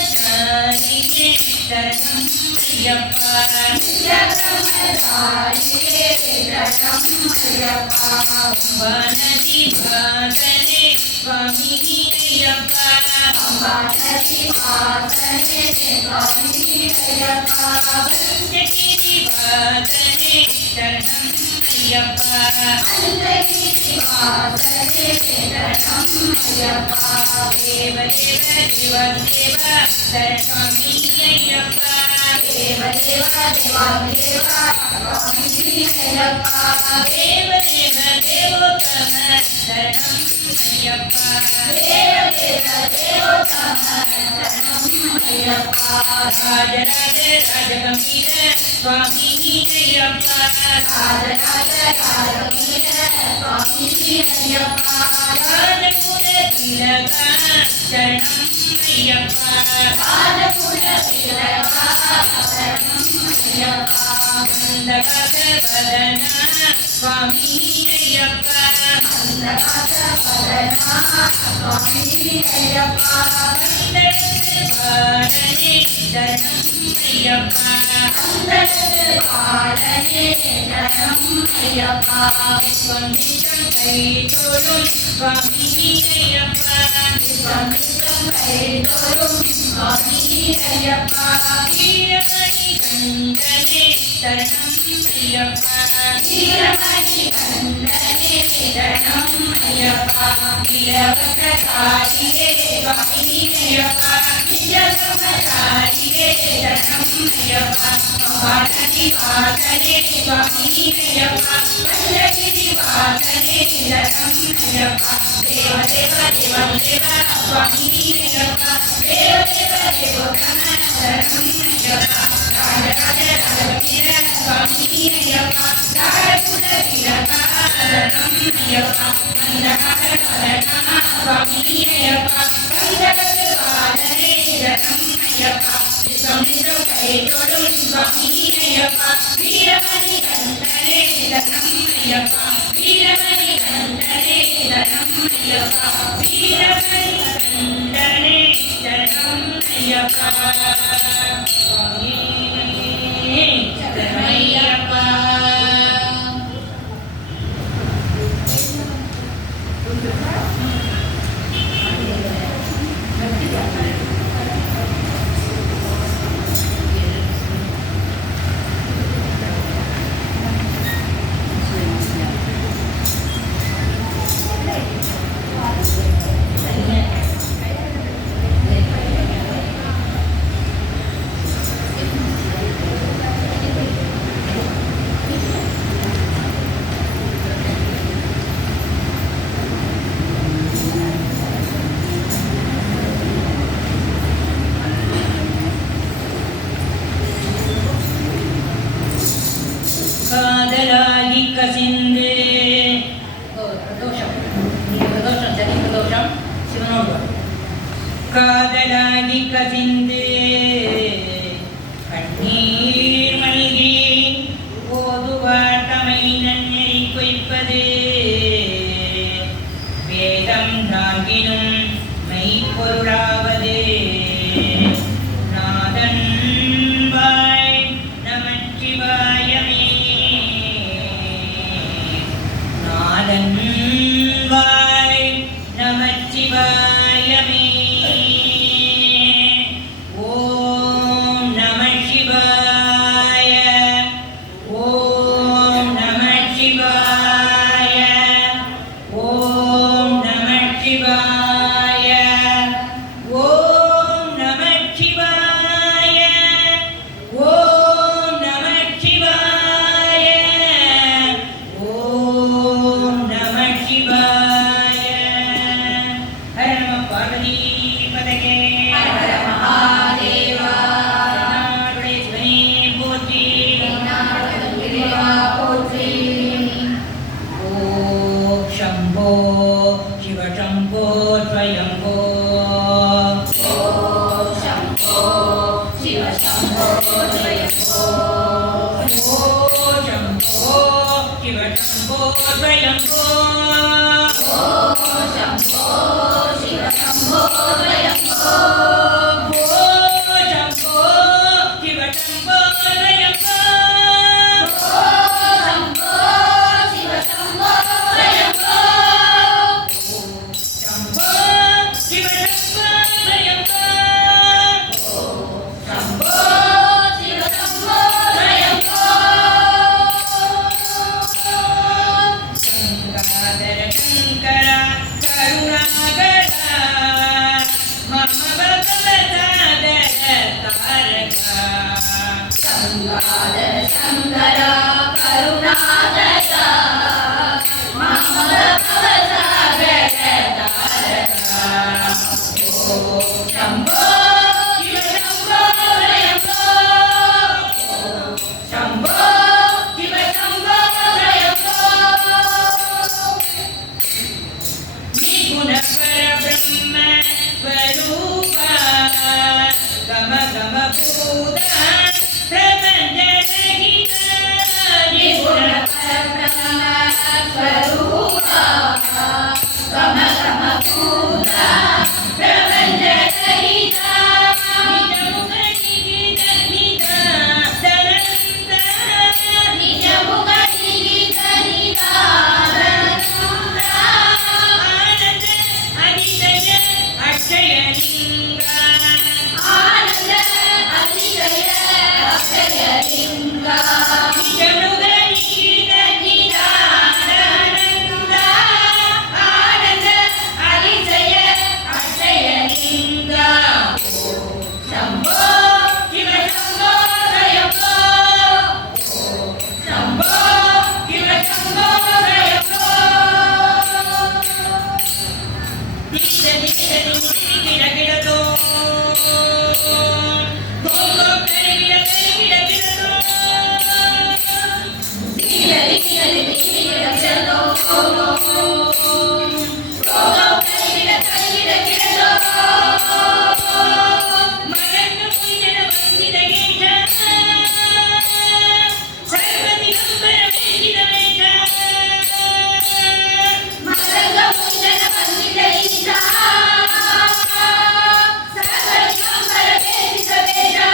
நிஜபிரமதாரியே சரணம் ஐயப்பா. நிஜபிரமதாரியே சரணம் ஐயப்பா. பம்பநதி பாதனே சுவாமி ஐயப்பா. பம்பநதி பாதனே சுவாமி ஐயப்பா. பஞ்சகிரி பாதனே சரணம் ஐயப்பா. பஞ்சகிரி பாதனே சரணம் ஐயப்பா. தேவதேவ தேவதேவ சரணமி ஐயப்பா. தேவதேவ தேவதேவ சுவாமி ஐயப்பா. தேவதேவ தேவோத்தம சரணம் ஐயப்பா. தேவதேவ தேவோத்தம சரணம் ஐயப்பா. ராஜராஜ ராஜகம்பீர சுவாமி ஐயப்பா. ராஜராஜ ராஜகம்பீர சுவாமி ஐயப்பா. ராஜகுல திலக சரணம் ஐயப்பா. ராஜகுல திலக சரணம் ஐயப்பா. மந்தகதவதன சுவாமி ஐயப்பா. மந்தகதவதன சுவாமி ஐயப்பா. மந்தகத்து பாலனே சரணம் ஐயப்பா. மந்தகத்து பாலனே சரணம் ஐயப்பா. விஸ்வமித்ரம் கைதொழும் சுவாமி ஐயப்பா. விஸ்வமித்ரம் கைதொழும் சுவாமி ஐயப்பா. வீரமணி கண்டனே சரணம் ஐயப்பா. வீரமணி கண்டனே சரணம் ஐயப்பா. வீரபத்ரதாரியே சுவாமி ஐயப்பா. நிஜபிரமதாரியே சரணம் ஐயப்பா. பம்பநதி பாதனே சுவாமி ஐயப்பா. பஞ்சகிரி பாதனே சரணம் ஐயப்பா. தேவதேவ தேவதேவ சுவாமி ஐயப்பா. தேவதேவ தேவோத்தம சரணம் ஐயப்பா. ராஜராஜ ராஜகம்பீர சுவாமி ஐயப்பா. ராஜகுல திலக சரணம் ஐயப்பா. மந்தகதவதன சுவாமி ஐயப்பா. மந்தகத்து பாலனே சரணம் ஐயப்பா. விஸ்வமித்ரம் கைதொழும் சுவாமி ஐயப்பா. வீரமணி கண்டனே சரணம் ஐயப்பா. வீரமணி கண்டனே சரணம் ஐயப்பா. வீரமணி கண்டனே சரணம் ஐயப்பா. சுவாமி சரணம் ஐயப்பா. காதலாகி கசிந்து காதலாகி கசிந்து கண்ணீர் மல்கி ஓதுவார் தமை நன்னெறி கொய்ப்பது வேதம் தாங்கினும் மெய்ப்பொருளாவது நாதன் வாய் நமச்சிவாயமே. நாதன் வாய் நமச்சிவாயமே. ஓம் நம சிவாய. ஓம் நம சிவாய. ஓம் நம சிவாய. स्वयंभो शम्भो शिव शम्भो स्वयंभो शम्भो शिव शम्भो स्वयंभो शम्भो शिव शम्भो स्वयंभो शम्भो शिव शम्भो स्वयंभो शम्भो शिव शम्भो स्वयंभो शम्भो शिव शम्भो स्वयंभो शम्भो शिव शम्भो स्वयंभो गंगाधर शंकर करुणाकर मम भवसादर तारका गंगाधर शंकर करुणाकर मम भवसागर तारका शम्भो शिव शम्भो स्वयंभो शम्भो शिव शम्भो स्वयंभो निर्गुण परब्रह्म स्वरूपा गम गम भूता प्रपंचरहिता निर्गुण निर्गुण परब्रह्म स्वरूपा गम गम भूता प्रपंचरहिता निजमुख निहित निदानन्द निजमुख निहित निदानन्द आनंद अतिशय अक्षयलिंग आनन्द अतिशय अक्षयलिङ्ग निजमुख निहित निदानन्द आनन्द अतिशय अक्षयलिङ्ग शम्भो शिव शम्भो स्वयंभो शम्भो शिव शम्भो स्वयंभो गिरगिरतो गोगो गिरगिरतो मगन पूजन वंदित गीता सर्वदिगंबर वेदित वेदा सर्वदिगंबर वेदित वेदा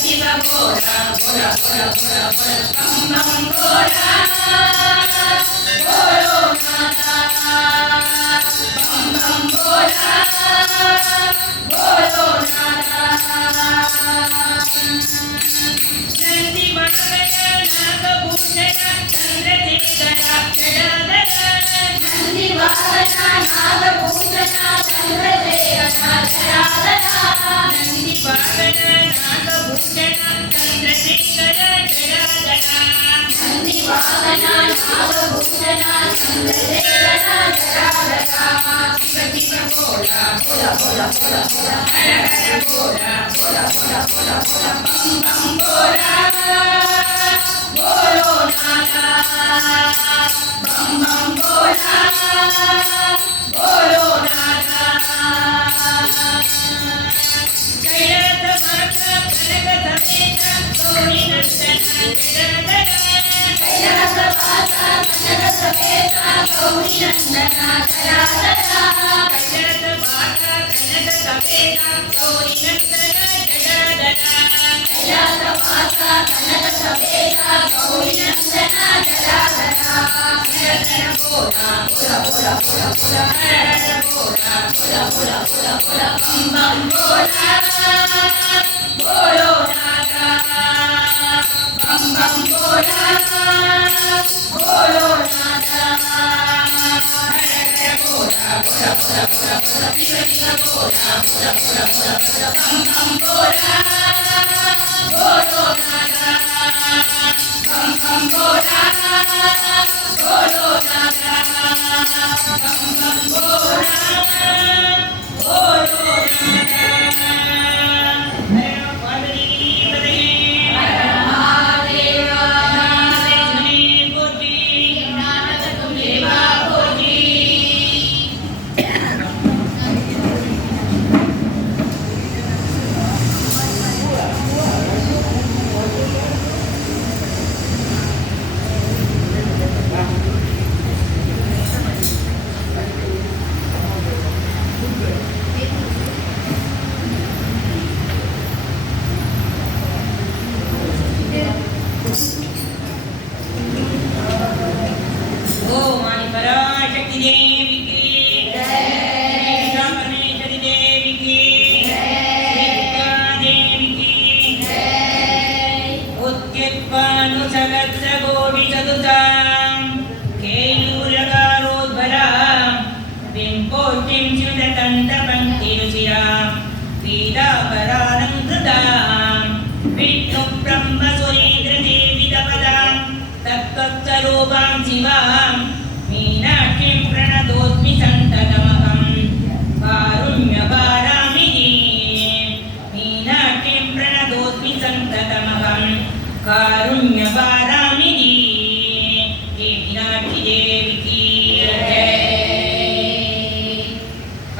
சிவ போலா போலா போலா போலா போலா பம் பம் போலா போலோ நாதா பம் பம் போலா போலோ நாதா நந்தி வாகன நாகபூஷண சந்திரசேகர ஜடாதர நந்தி வாகன நாகபூஷண சந்திரசேகர ஜடாதர நந்தி வாகன நாகபூஷண சந்திரசேகர ஜடாதர நந்தி வாகன நாகபூஷண சந்திரசேகர ஜடாதர சிவ சிவ போலா போலா போலா போலா போலா ஹர ஹர போலா போலா போலா போலா போலா பம் பம் போலா போலோ நாதா பம் பம் போலா போலோ நாதா கைலாಸ ಮಾತ ಕನಕ ಸಮೇತ ಗೌರಿ ನಂದನ ಜಡಾದರ ಕೈಲಾಸ ವಾಸ ಕನಕ ಸಮೇತ ಗೌರಿ ನಂದನ ಜಡಾದರ ಕೈಲಾಸ ಮಾತ ಕನಕ ಸಮೇತ ಗೌರಿ ನಂದನ ಜಡಾದರ ಕೈಲಾಸ ವಾಸ ಕನಕ ಸಮೇತ ಗೌರಿ ನಂದನ ಜಡಾದರ ಹರ ಹರ ಬೋಲಾ ಬೋಲಾ ಬೋಲಾ ಬೋಲಾ ಬೋಲಾ ಹರ ಹರ ಬೋಲಾ ಬೋಲಾ ಬೋಲಾ ಬೋಲಾ ಬೋಲಾ ಬಂ ಬಂ ಬೋಲಾ ಬೋಲೋ ನಾದಾ ಬಂ ಬಂ ಬೋಲಾ ಬೋಲೋ ನಾದಾ ಹರ ಹರ ಬೋಲಾ ಬೋಲಾ ಬೋಲಾ ಬೋಲಾ ಬೋಲಾ ಶಿವ ಶಿವ ಬೋಲಾ ಬೋಲಾ ಬೋಲಾ ಬೋಲಾ ಬೋಲಾ ಬಂ ಬಂ ಬೋಲಾ ಬೋಲೋ ನಾದಾ ಬಂ ಬಂ ಬೋಲಾ ಬೋಲೋ ನಾದಾ ಬಂ ಬಂ ಬೋಲಾ ಬೋಲೋ ನಾದಾ ಹರ ಮಹಾದೇವ ಜ್ಞಾನದ ತುಂಬೇವ ಪೋಟಿ ಓಂ ಆದಿ ಪರಾಶಕ್ತಿ ದೇವಿಗೆ ಜಯ ಪರಮೇಶ್ವರಿ ದೇವಿಗೆ ದೇವಿಗೆ ಉತ್ಯುತ್ಪಾನು ಸಹಸ್ರ ಕೋಟಿ ಚತುರ್ಧಾಂ ಕೇಯೂರಗಾರೋದ್ಭರಾಂ ಬಿಂಬೋಷ್ಟಿಂ ಶಿವದಂತ ಪಂಕ್ತಿರುಚಿರಾಂ ಪೀತಾಂಬರಾಲಂಕೃತಾಂ ವಿಷ್ಣು ಬ್ರಹ್ಮ ಸುರೇಂದ್ರ ದೇವಿದ ಪದಾಂ ತತ್ವತ್ಸರೂಪಾಂ ಶಿವಾಂ ಮೀನಾಕ್ಷಿಂ ಪ್ರಣತೋಸ್ಮಿ ಸಂತತಮಹಂ ಕಾರುಣ್ಯಪಾರಾಮಿನೀಂ ಮೀನಾಕ್ಷಿಂ ಪ್ರಣತೋಸ್ಮಿ ಸಂತತಮಹಂ ಕಾರುಣ್ಯಪಾರಾಮಿನೀಂ ಹೇ ಮೀನಾಕ್ಷಿ ದೇವಿಗೆ ಜಯ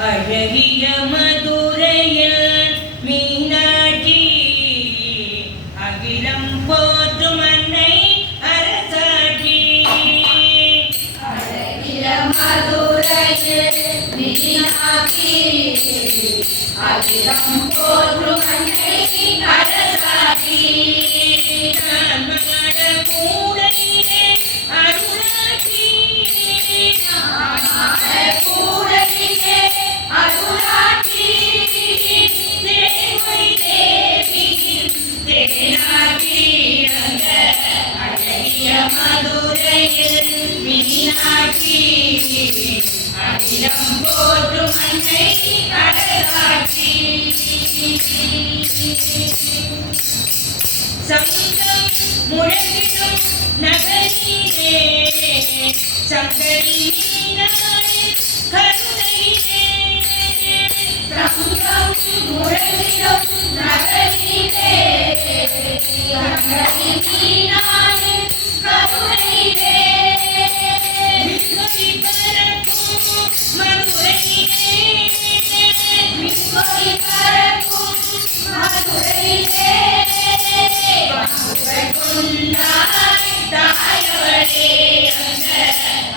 அழகிய மதுரையில் மீனாட்சி அகிலம் போற்றும் அன்னை அரசாட்சி அழகிய மதுரையில் மீனாட்சி அகிலம் போற்றும் அன்னை அரசாட்சி நான் மாட கூடையிலே அருளாட்சி கூடலிலே அருளாட்சி தேவரி தேவி தேனாட்சி அந்த அழகிய மதுரையில் மீனாட்சி அகிலம் போற்றும் அன்னை அரசாட்சி சங்கம் முழங்கிடும் நகரிலே சங்கரி மீனாளி கருணையிலே சங்கம் முழங்கிடும் நகரிலே சங்கரி மீனாளி கருணையிலே விண்வெளி பறக்கும் மதுரையிலே விண்வெளி பறக்கும் மதுரையிலே மதுரை கொண்டாய் தாயவளே அந்த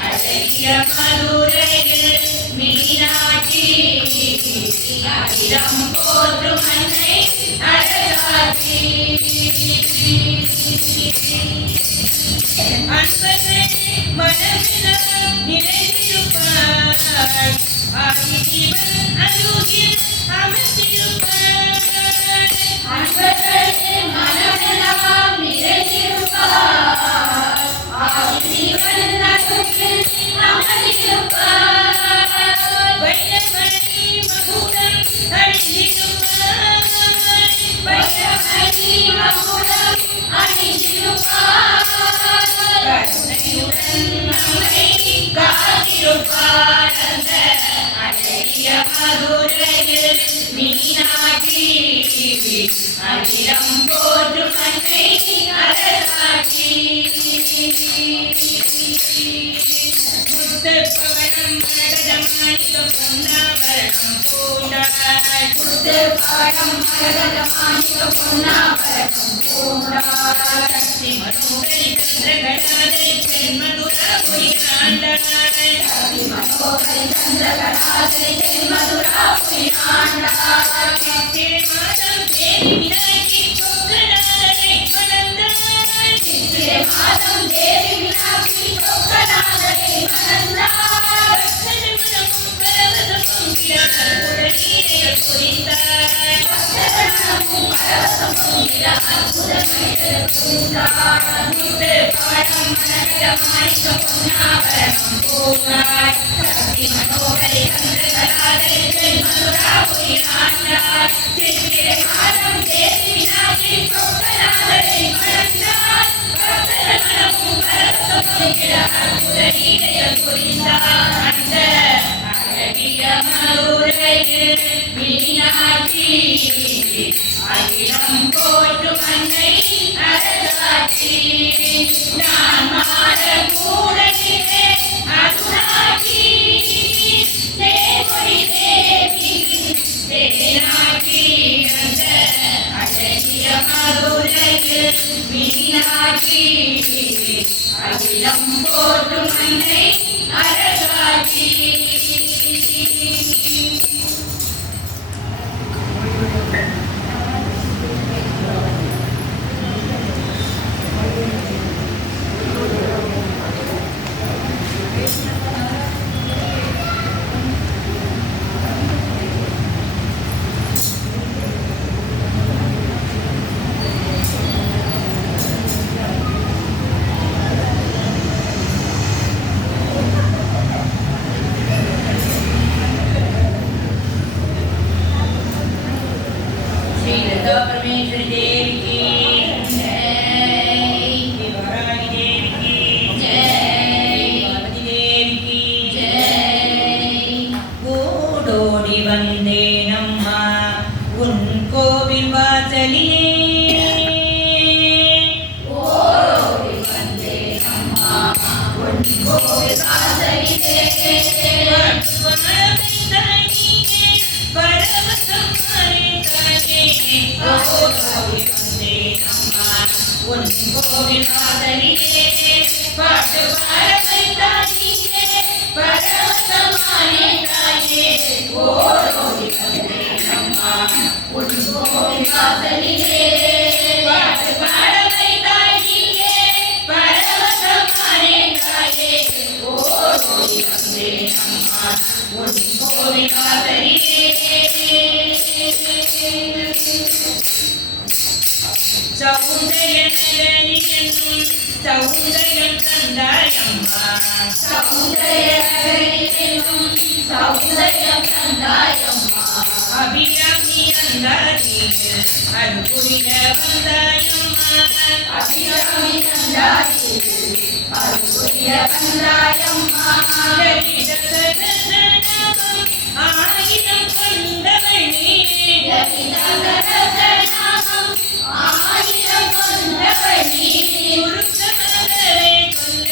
அழகிய மதுரையில் மீனாட்சி அகிலம் போற்றும் அன்னை அரசாட்சி அன்பர்கள் மனமெல்லாம் நிறைந்திருப்பாய் ஆதிதேவன் அருகில் அமர்ந்திருப்பாய் அன்பர்கள் மனமெல்லாம் நிறைந்திருப்பார் ஆதிதேவன் அருகில் அமர்ந்திருப்பார் வைரமணி மகுடம் அணிந்திருப்பாய் வைரமணி மகுடம் அணிந்திருப்பார் கருணையுடன் நம்மை காத்திருப்பார் அந்த அழகிய மதுரையில் மீனாட்சி அகிலம் போற்றும் அன்னை அரசாட்சி முத்துப்பவனம் மரகதமாணிக்கம் பொன்னாபரணம் பூண்டாய் முத்துப்பவனம் மரகதமாணிக்கம் பொன்னாபரணம் பூண்டாய் சக்தி மனோகரி சந்திரகடாதரி தென்மதுராபுரி ஆண்டாய் சக்தி மனோகரி சந்திரகடாதரி தென்மதுராபுரி ஆண்டாய் சித்திரை மாதம் தேவி விநாயகி கொக்கநாதரை மணந்தாய் சித்திரை மாதம் தேவி விநாயகி கொக்கநாதரை மணந்தாய் பக்தர்கள் மனமும் பரவசமும் விழால் உடனீரைகள் புரிந்தாய் பக்தர்கள் மனமும் பரவசம் பொங்கிட அற்புதமைகள் புரிந்தாய் முத்துப்பவனம் மரகதமாணிக்கம் பொன்னாபரணம் பூண்டாய் சக்தி மனோகரி சந்திரகடாதரி தென்மதுராபுரி ஆண்டாய் சித்திரை மாதம் தேவி விநாயகி கொக்கநாதரை மணந்தாய் பக்தர்கள் மனமும் பரவசம் பொங்கிட அற்புதமைகள் புரிந்தாய் அந்த அழகிய மதுரையில் மீனாட்சி அகிலம் போற்றும் அன்னை அரசாட்சி நான் மாட கூடலிலே அருளாட்சி தேவொழி தேவி தேனாட்சி அந்த அழகிய மதுரையில் மீனாட்சி அகிலம் போற்றும் அன்னை அரசாட்சி श्री लता परमेश्वरी देवी की जय शिवरानी देवी की जय पार्वती देवी की जय கூடோடி வந்தேனம்மா உன் கோவில் வாசலிலே ஓடி வந்தேன் அம்மா உன் கோவில் வாசலிலே பரவசம் தாயே ஓடோடி வந்தேனம்மா உன் கோவில் வாசலிலே பாட்டு பாடவை தாயே பரவசமானே தாயே ஓடி வந்தேன் அம்மா உன் கோவில் வாசலிலே பாட்டு பாடவை தாயே பரவசமானே தாயே ஓடி வந்தேன் அம்மா உன் கோவில் வாசலிலே சௌந்தர்ய நகரி என்னும் சௌந்தர்யம் தந்தாயம்மா சௌந்தர்யம் சௌந்தர்யம் தந்தாயம்மா அபிராமி அந்தாதியில் அது புரிய வந்தாயம்மா அபிராமி தந்தாயில் அருள்புரிய வந்தாயம்மா லலித சகஸ்ரநாமம் ஆயிரம் கொண்டவள் நீ லலித சகஸ்ரநாமம் ஆயிரம் கொண்டவள் நீ குருக்கமாகவே சொல்ல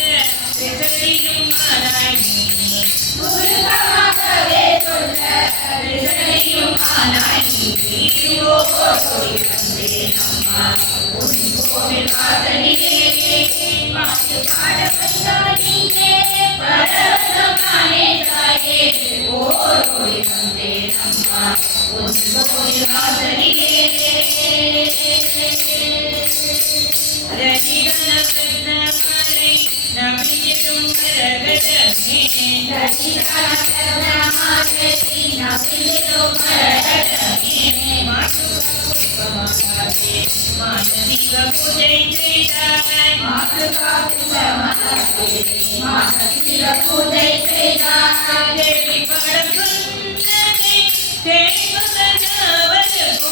விசரியும் மானாய் நீ குருகமாகவே சொல்ல விசரியும் ஆனாய் நீ ஓடி வந்தேன் அம்மா உன் கோவில் வாசலிலே பாட்டு பாட வைத்தாயே பரவசமானே தாயே ஓடி வந்தேன் அம்மா உன் கோவில் வாசலிலே ரசிகன ரத்னமால மானசீக பூஜை செய்தாய் தேவி படம் சொன்னதை கேட்பவனாவது போல்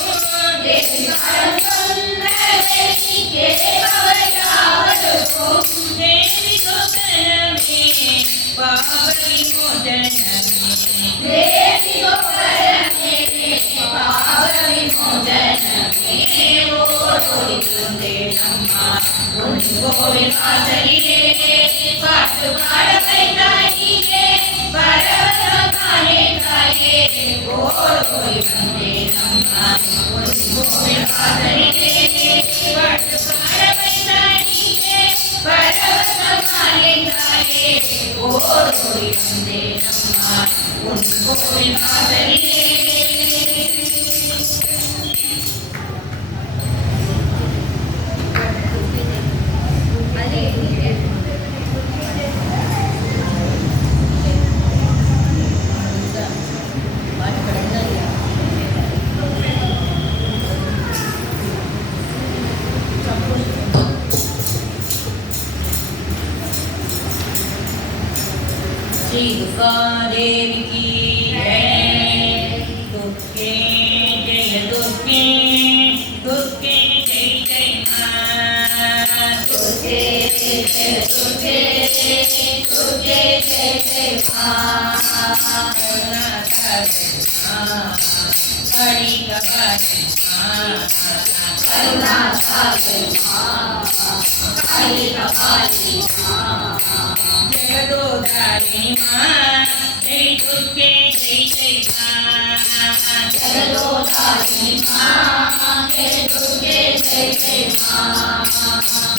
தேவி கோபலமே பாப விமோசனமே கோவில் வாசலிலே பாட்டு பாட வைத்தாய் நீயே பரவசம் தானே தாயே ஓடி வந்தேன் அம்மா கோவில் வாசலிலே பாட்டு பாட வைத்தாய் நீயே பரவசம் தானே தாயே ஓடி வந்தேன் அம்மா கோவில் வாசலிலே. श्री दुर्गा देवी की जय। दुर्गे जय दुर्गे दुर्गे जय जय मां दुर्गे जय दुर्गे दुर्गे जय जय मां करुणा सागर मां हरि कपाली मां करुणा सागर मां हरि कपाली मां जगदोदारिणी मां जय दुर्गे जय जय मां जगदोदारिणी मां जय दुर्गे जय जय मां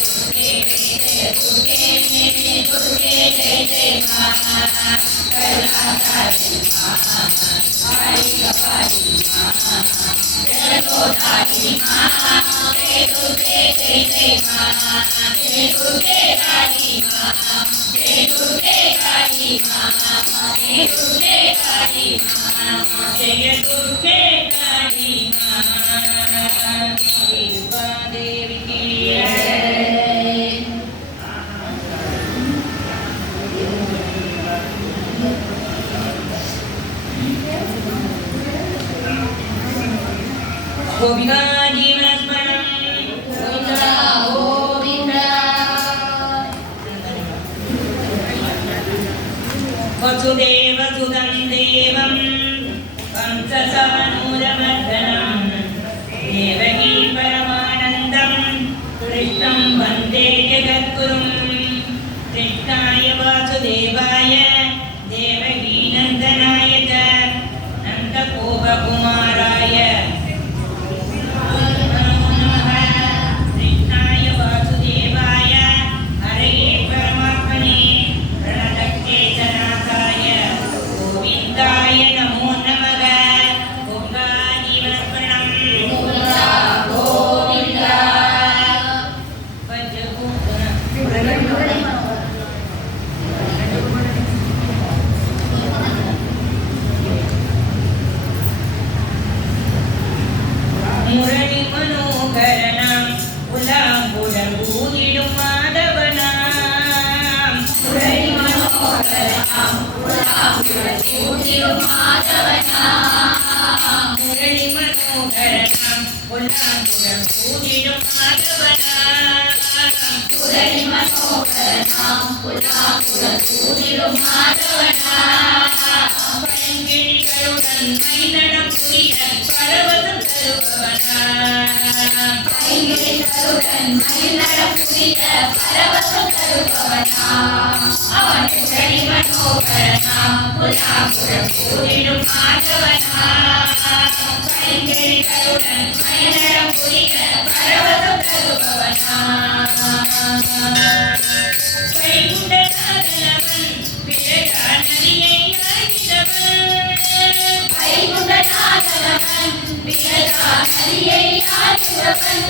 दुर्गे जय दुर्गे दुर्गे जय जय मां करुणाधारिणी मां हरि कपाली मां जगदोदारिणी मां जय दुर्गे जय जय मां जय दुर्गे काली मां जय दुर्गे काली मां जय दुर्गे काली मां जय दुर्गे काली मां श्री दुर्गा देवी की जय। गोविंदा जीवनस्मरणं गोविंदा गोविंदा वसुदेवसुतं देवं कंसचाणूरमर्दनं देवकी परमानन्दं कृष्णं वन्दे जगद्गुरुं कृष्णाय वासुदेवाय देवकी नन्दनाय च नन्दगोपकुमाराय कृष्णाय वासुदेवाय हरये परमात्मने प्रणतकेतनाथाय गोविन्दाय नमो नमः गोविन्दा जीवनस्मरणं गोविन्दा முரளி மனோகரனாம் உலாங்குழல் ஊதிடும் மாதவனாம் முரளி மனோகரனாம் உலாங்குழல் ஊதிடும் மாதவனாம் முரளி மனோகரனாம் உலாங்குழல் ஊதிடும் மாதவனாம் முரளி மனோகரனாம் உலாங்குழல் ஊதிடும் மாதவனாம் பைங்கிழிகளுடன் மைநடம் புரிய பரவசம் தருபவனாம் பைங்கிழிகளுடன் மைநடம் புரிய பரவசம் தருபவனாம் அவன் முரளி மனோகரனாம் உலாங்குழல் ஊதிடும் மாதவனாம் பைங்கிழிகளுடன் மைநடம் புரிய பரவசம் தருபவனாம் வைகுண்டநாதனவன் பிறகா நதியை ஆழ்கிறவன் வைகுண்டநாதனவன் பிறகா நதியை ஆழ்கிறவன்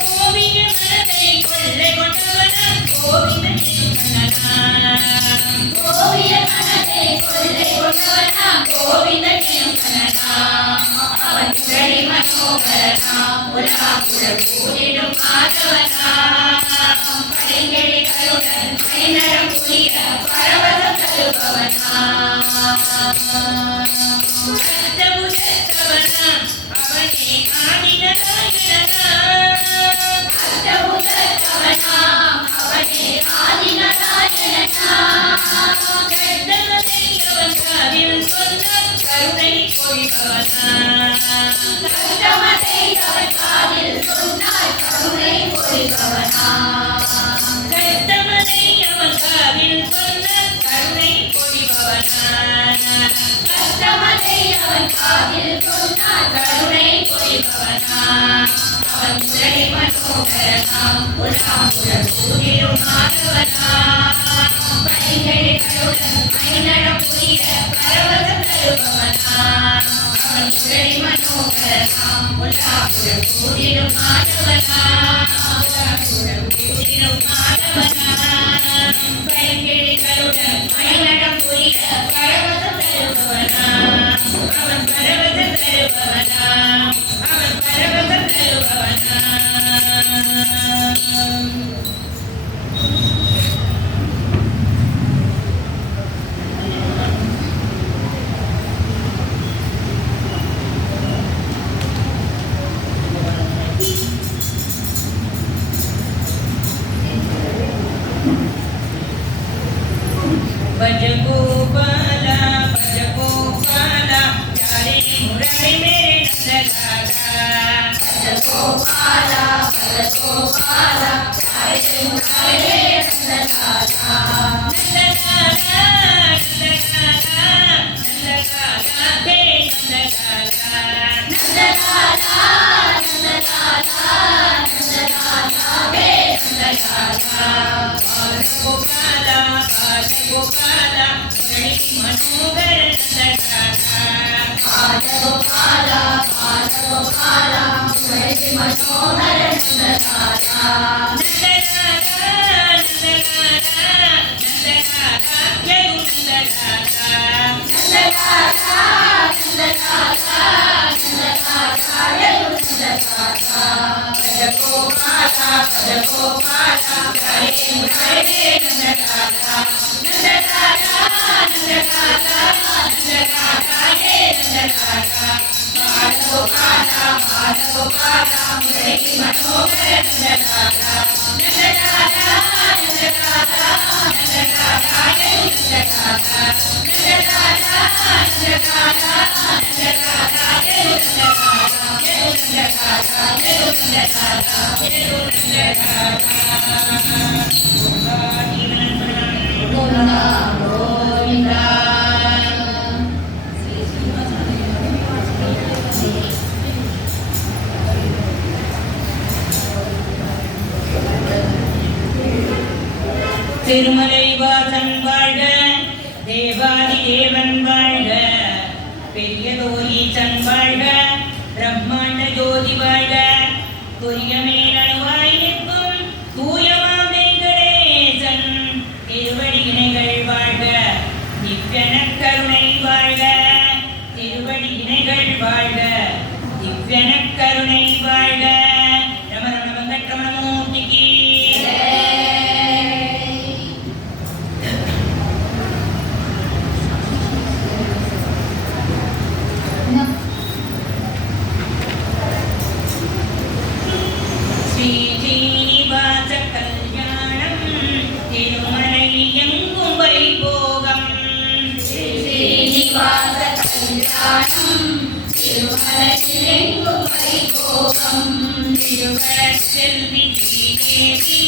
கோவிய மனதை கொள்ளை கொண்டவனாம் கோவிந்தன் கண்ணனாம் கூடிடும் மாதவனாம் பைங்கிளிகளுடன் மைநடம் புரிய பரவசம் தருபவனாம் அஷ்டபுஜத்தவனாம் அவனே ஆதிநாராயணனாம் அஷ்டபுஜத்தவனாம் அவனே ஆதிநாராயணனாம் கட்டமதை அவன் காதில் சொன்ன கருணை பொழிபவனாம் கஷ்டமதை அவன் காதில் சொன்னார் கருணை பொழிபவனாம் கட்டமதை அவன் காதில் சொன்ன கருணை பொழிபவனாம் கஷ்டமதை அவன் காதில் சொன்னார் கருணை பொழிபவனாம் அவன் முரளி மனோகரனாம் புலாமுரல் கூடிடும் மாதவனாம் பைங்கிளிகளுடன் மைநடம் புரிய பரவசம் தருபவனாம் அவன் முரளி மனோகரனாம் புலாமுரல் கூடிடும் மாதவனாம் புலாமுரல் கூடிடும் மாதவனாம் பைங்கிளிகளுடன் மைநடம் புரிய பரவசம் தருபவனாம் அவன் பரவசம் தருபவனாம் அவன் பரவசம் தருபவனாம் भज गोपाला प्यारे मुरारी मेरे नंद गोपाला प्यारे मुरारे नंदलाला गोपाला मुरली मनोहर गोपाला मुरली मनोहर திருமலை வாசன் வாழ்க தேவாதி தேவன் வாழ்க பெரியதோரீசன் வாழ்க பிரம்மாண்ட ஜோதி வாழ்க துரியமேலணுவாய் நிற்கும் தூயமா வெங்கடேசன் திருவடி இணைகள் வாழ்க திவ்யன கருணை வாழ்க திருவடி இணைகள் வாழ்க திவ்யன கருணை வாழ்க ரமண வெங்கட்ரமணமூர்த்திக்கு ஸ்ரீனிவாச கல்யாணம் திருமலை எங்கும் வைபோகம் ஸ்ரீனிவாச கல்யாணம் திருமலையெங்கும் வைபோகம் திருவரச்செல்வி ஸ்ரீதேவி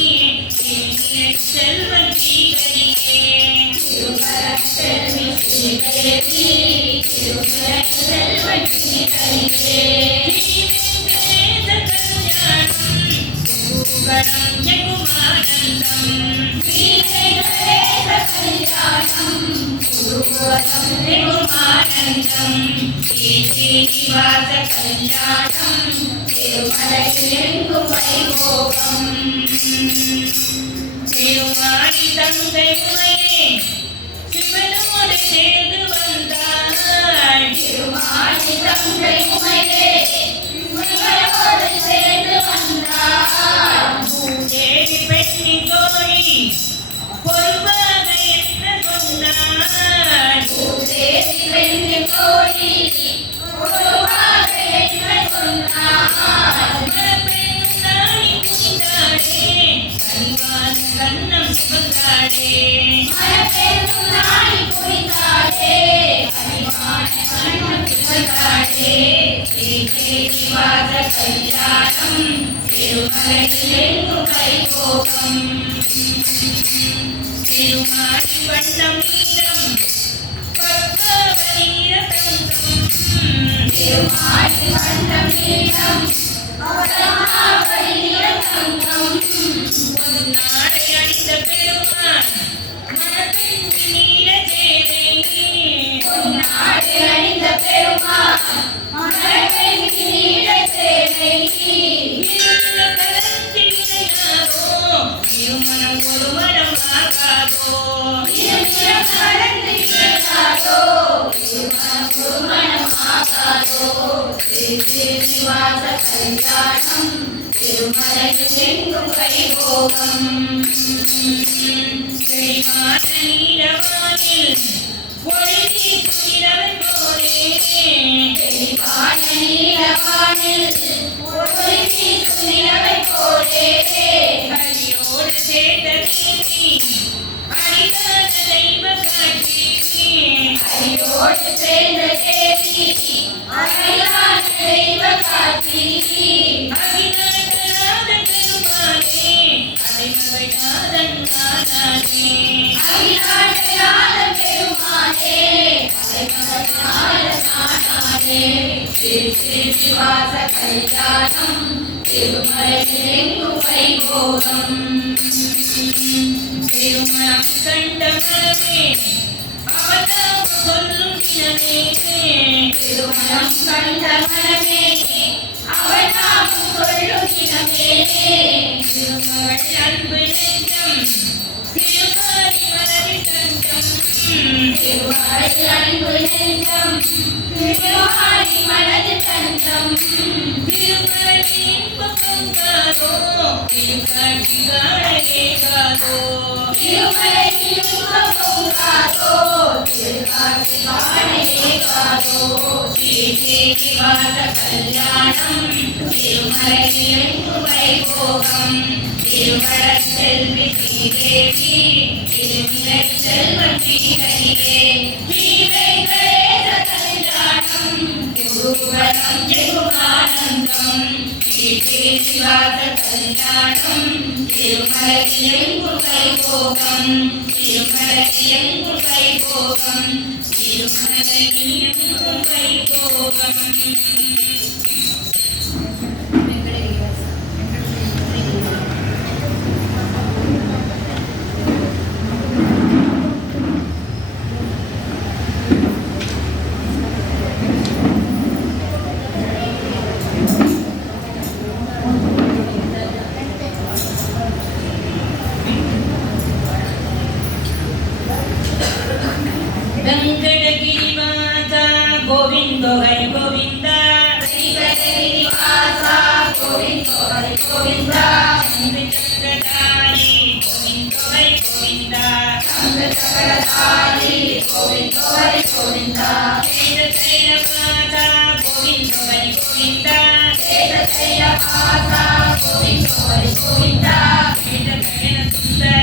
செல்வன் ஸ்ரீகரியே திருமலச்செல்வி ஸ்ரீதேவி திருமலச்செல்வன் ஸ்ரீதரியே கல்யாணம் எங்குமானந்தம் ஸ்ரீகரேச கல்யாணம் குருவரம் எங்குமானந்தம் ஸ்ரீனிவாச கல்யாணம் திருமலையெங்கும் வைபோகம் திருமாடி தந்தை உமையே சிவனோடு சேர்ந்து வந்தாள் திருமாடி தந்தை உமையே உமையோடு சேர்ந்து வந்தார் பூதேவி பெண்ணி தோழி பொறுப்பாக என்ன சொன்னார் பூதேவி வெண்ணி தோழி பொறுப்பாக என்ன சொன்னார் மணப்பெண்ணும் நாளை குனிந்தாளே கனிவான கண்ணம் சுமந்தாளே மணப்பெண்ணும் நாளை புரிந்தாளே அறிவான கண்ணம் சுமந்தாளே ஸ்ரீவாச கல்யாணம் திருமலையில் எங்கும் கைகோபம் திருமாடி வண்ணம் நீலம் பத்மவனீர தங்கம் திருமாடி வண்ணம் நீலம் பத்மாவதிய தங்கம் பொன்னாடை அணிந்த பெருமான் மணப்பெண் நீல சேனை பொன்னாடை அணிந்த பெருமாள் மணப்பெண் நீல சேனை இருந்த கலத்தில் இணையாதோ இருமனம் ஒரு மனம் ஆகாதோ இருநிறம் கலந்து இணையாதோ இருமனம் ஒருமனம் ஆகாதோ ஸ்ரீவாச கல்யாணம் திருமலையில் எங்கும் கைகோபம் செழிமான நீலவானில் ஒளி துயிலவன் போலே தெளிவான நீலவானில் ஒளி வீசும் நிலவை போலே அடியோடு சேர்ந்த தேவி அடிதான தெய்வ காட்சி அடியோடு சேர்ந்த தேவி அடையாள தெய்வ காட்சி அகிலாண்டநாத பெருமானே அடைமவைநாதன் நானானே அகிலாண்டநாத பெருமானே அடைமகனான நானானே ஸ்ரீவாச கல்யாணம் திருமலையில் எங்கும் வைபோகம் திருமணம் கண்ட மனமே அவதாம் சொல்லும் தினமே திருமணம் கண்ட மனமே அவனாம் சொல்லும் தினமே திருமகள் அன்பு நெஞ்சம் திருமாரி மலரி தஞ்சம் திருவாரி அன்பு நெஞ்சம் திருவாரி மனது தஞ்சம் திருமணி இன்பம் காதோ திருக்காட்சி காணலேகாதோ திருமலை திருப்பூங்காதோ திருக்காட்சி காணலேகாதோ ஸ்ரீவாச கல்யாணம் திருமலையில் எங்கும் வைபோகம் திருமல செல்வி ஸ்ரீதேவி திருமலை செல்வன் ஸ்ரீஹரியே ஸ்ரீவேங்கடேச கல்யாணம் குருகுலம் எங்கும் ஆனந்தம் ஸ்ரீவாச கல்யாணம் திருமலையில் எங்கும் வைபோகம் திருமலையில் எங்கும் வைபோகம் திருமலையில் எங்கும் வைபோகம் வெங்கடகிரிவாச கோவிந்த ஹரி கோவிந்த ஸ்ரீவாச கோவிந்த ஹரி கோவிந்த சந்திரதாரி கோவிந்த ஹரி கோவிந்த சங்கரதாரி கோவிந்த ஹரி கோவிந்த தைலவாச கோவிந்த ஹரி கோவிந்த வேதசைலவாச கோவிந்த ஹரி கோவிந்த வேதசயன சுந்தர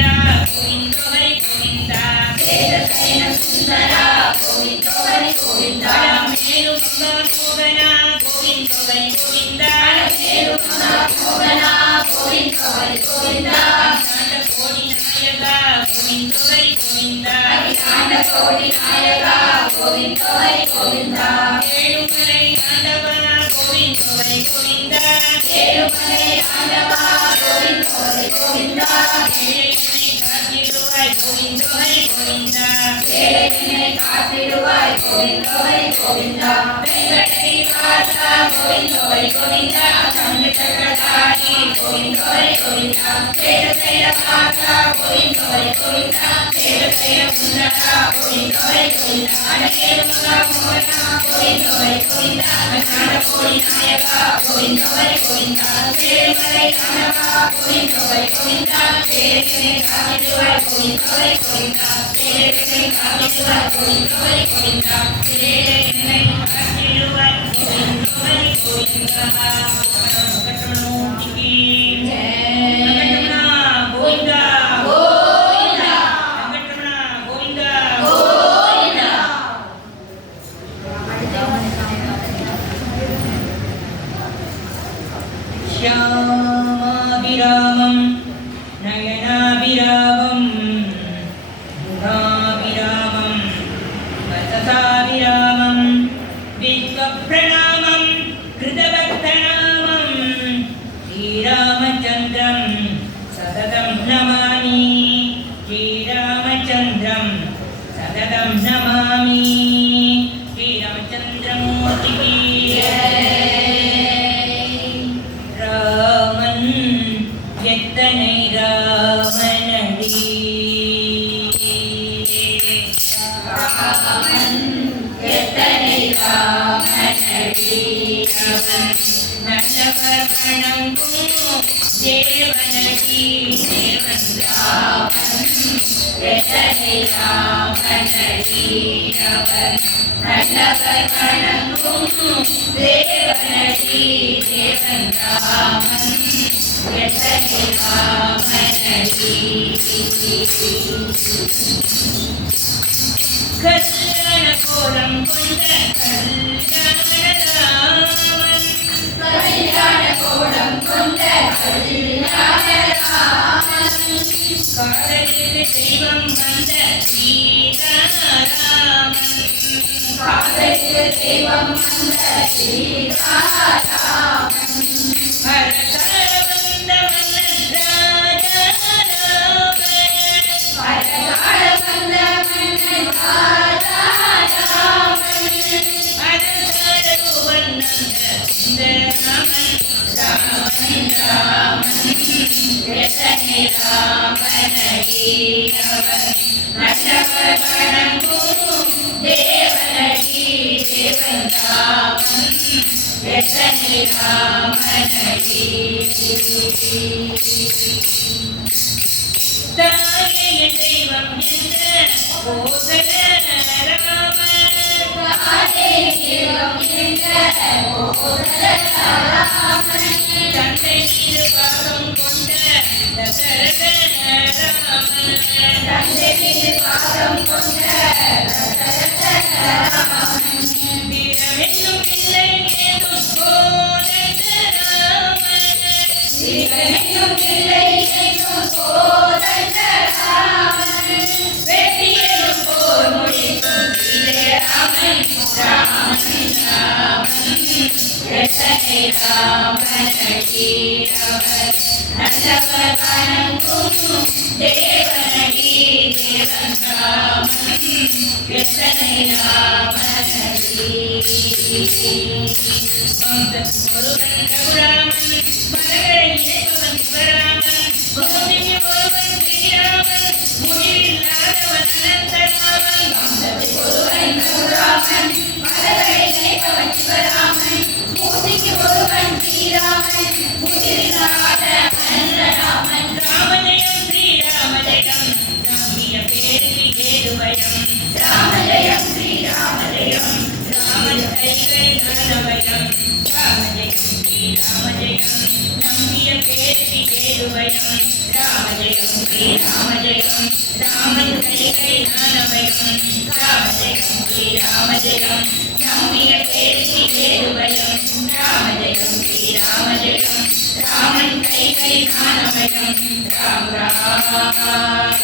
கோவிந்த ஹரி கோவிந்த வேதசைன சுந்தர கோவிந்த ஹரி கோவிந்த மேலும் மோகன கோவிந்த ஹரி கோவிந்த மேலும மோகன கோவிந்த ஹரி கோவிந்த கோடி நாயக கோவிந்த ஹரி கோவிந்த அகிலாண்ட கோடி நாயக கோவிந்த ஹரி கோவிந்த ஏழுமலை ஆண்டவ கோவிந்த ஹரி கோவிந்த ஏழுமலை ஆண்டவா கோவிந்த ஹரி கோவிந்த ஏழைகளை காத்திடுவாய் கோவிந்த ஹரி கோவிந்த ஏழையினை காத்திடுவாய் கோவிந்த ஹரி கோவிந்த வெங்கடகிரிவாச கோவிந்த ஹரி கோவிந்த சங்கரதாரி கோவிந்த ஹரி கோவிந்த வேதசைலவாச கோவிந்த ஹரி கோவிந்த வேதசைல சுந்தர கோவிந்த ஹரி கோவிந்த அனகேரும மோகன கோவிந்த ஹரி கோவிந்த அஞ்ஞான கோடி நாயக கோவிந்தோவை கோவிந்தா வேமலை கணவா கோவிந்தோவை கோவிந்தா வேதனை காவிடுவாய் கோவிந்தோவை கோவிந்தா வேதனை காவிடுவாய் கோவிந்தோவை கோவிந்தா என்னை காத்திடுவாய் கோவிந்தோவை கோவிந்தா வெங்கடமூர்த்திக்கு வெங்கடரமணா கோவிந்தா கோவிந்தா வெங்கடரமணா கோவிந்தா கோவிந்தா श्यामाभिरामं नयनाभिरामं गुणाभिरामं वससाभिरामं विश्वप्रणामं कृतभक्तनामं श्रीरामचन्द्रं सततं नमामि श्रीरामचन्द्रं सततं नमामि श्रीरामचन्द्रमूर्तिकी ராமன் எத்தனை ராமனடி ராமன் எத்தனை ராமனடி அவன் நல்லவர் வணங்கும் தேவனடி தேவன் ராமன் எத்தனை ராமனடி அவர் நல்லவர் வணங்கும் தேவனடி தேவன் ராமன் எத்தனை ராமனடி கல்யாண கோலம் கொண்ட கல்யாணராமன் கல்யாண கோலம் கொண்ட கல்யாணராமன் காதலுக்கு தெய்வம் வந்த சீதாராமன் காதலுக்கு தெய்வம் வந்த சீதாராமன் பரதார வந்த மன்னன் ராஜாராமன் பரகால வந்த மன்னன் ராஜாராமன் அலங்கார ரூபன் நந்த இந்த ராமன் ராமன் எத்தனை ராமனடி அவர் நல்லவர் வணங்கும் தேவனடி தேவன் ராமன் எத்தனை ராமனடி தாயே தெய்வம் என்ற கோசல ராமன் தாயே தெய்வம் என்ற கோசலராமன் தந்தை மீது பாசம் கொண்ட தசரத ராமன் தந்தை மீது பாசம் கொண்ட தசரதராமன் வீரமென்னும் இல்லை ஏதும் கோதண்ட ராமன் வீரமென்னும் இல்லை எங்கும் கோதண்டராமன் வெற்றியெனும் போர் முடிக்கும் வீரராமன் ராமன் ராமன் எத்தனை ராமனடி அவர் நல்லவர் வணங்கும் தேவனடி தேவன் ராமன் எத்தனை ராமனடி ஒருவன் ரகுராமன் மலரை இணைப்பவன் சிவராமன் பூமிக்கு ஒருவன் ஸ்ரீராமன் முடிவில்லாதவன் அனந்தராமன் ஒருவன் ரகுராமன் மலரை நினைப்பவன் சிவராமன் மூர்த்திக்கு ஒருவன் ஸ்ரீராமன் முதிரில்லாத அனந்தராமன் ராமஜயம் ஸ்ரீராமஜயம் நம்பிய பேருக்கு ஏது பயம் ராமஜயம் ஸ்ரீராமஜயம் ராமன் கைகள் ஞானபயம் ராமஜயம் ஸ்ரீராமஜயம் நம்பிய பேருக்கு ஏது பயம் ராமஜயம் ஸ்ரீராமஜயம் ராமன் கைகள் ஞானபயம் ராமஜயம் ஸ்ரீராமஜயம் நம்பிய பேருக்கு ஏது பயம் ராமஜயம் ஸ்ரீராமஜயம் ராமன் கைகள் ஞானபயம் ராம் ராம் ராம் ராம்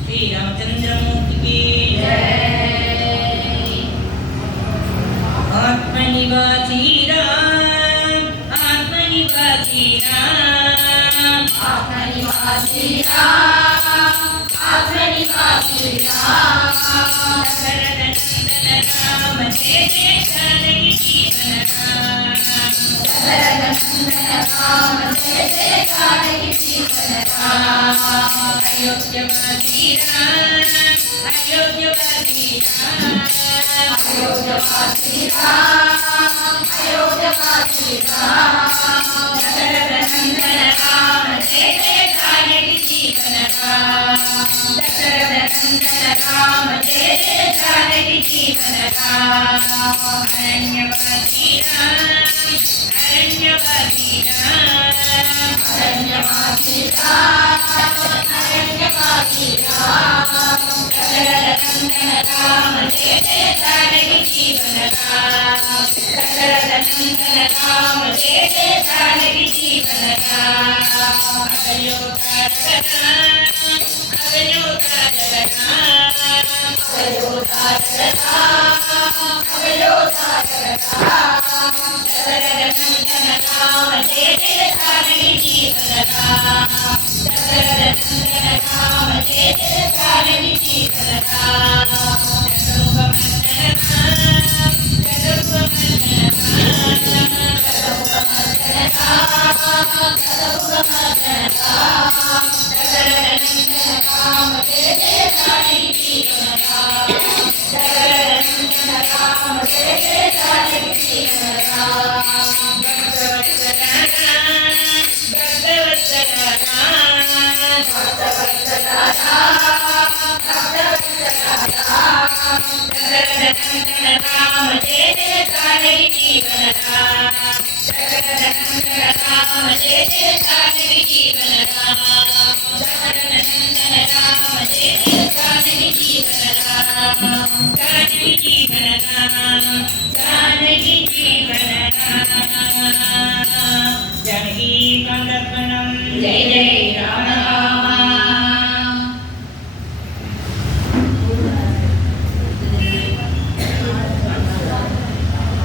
श्री रामचंद्रमूर्ति की आत्मनिवासी राम आत्मनिवासी राम आत्मनिवासी राम आत्मनिवासी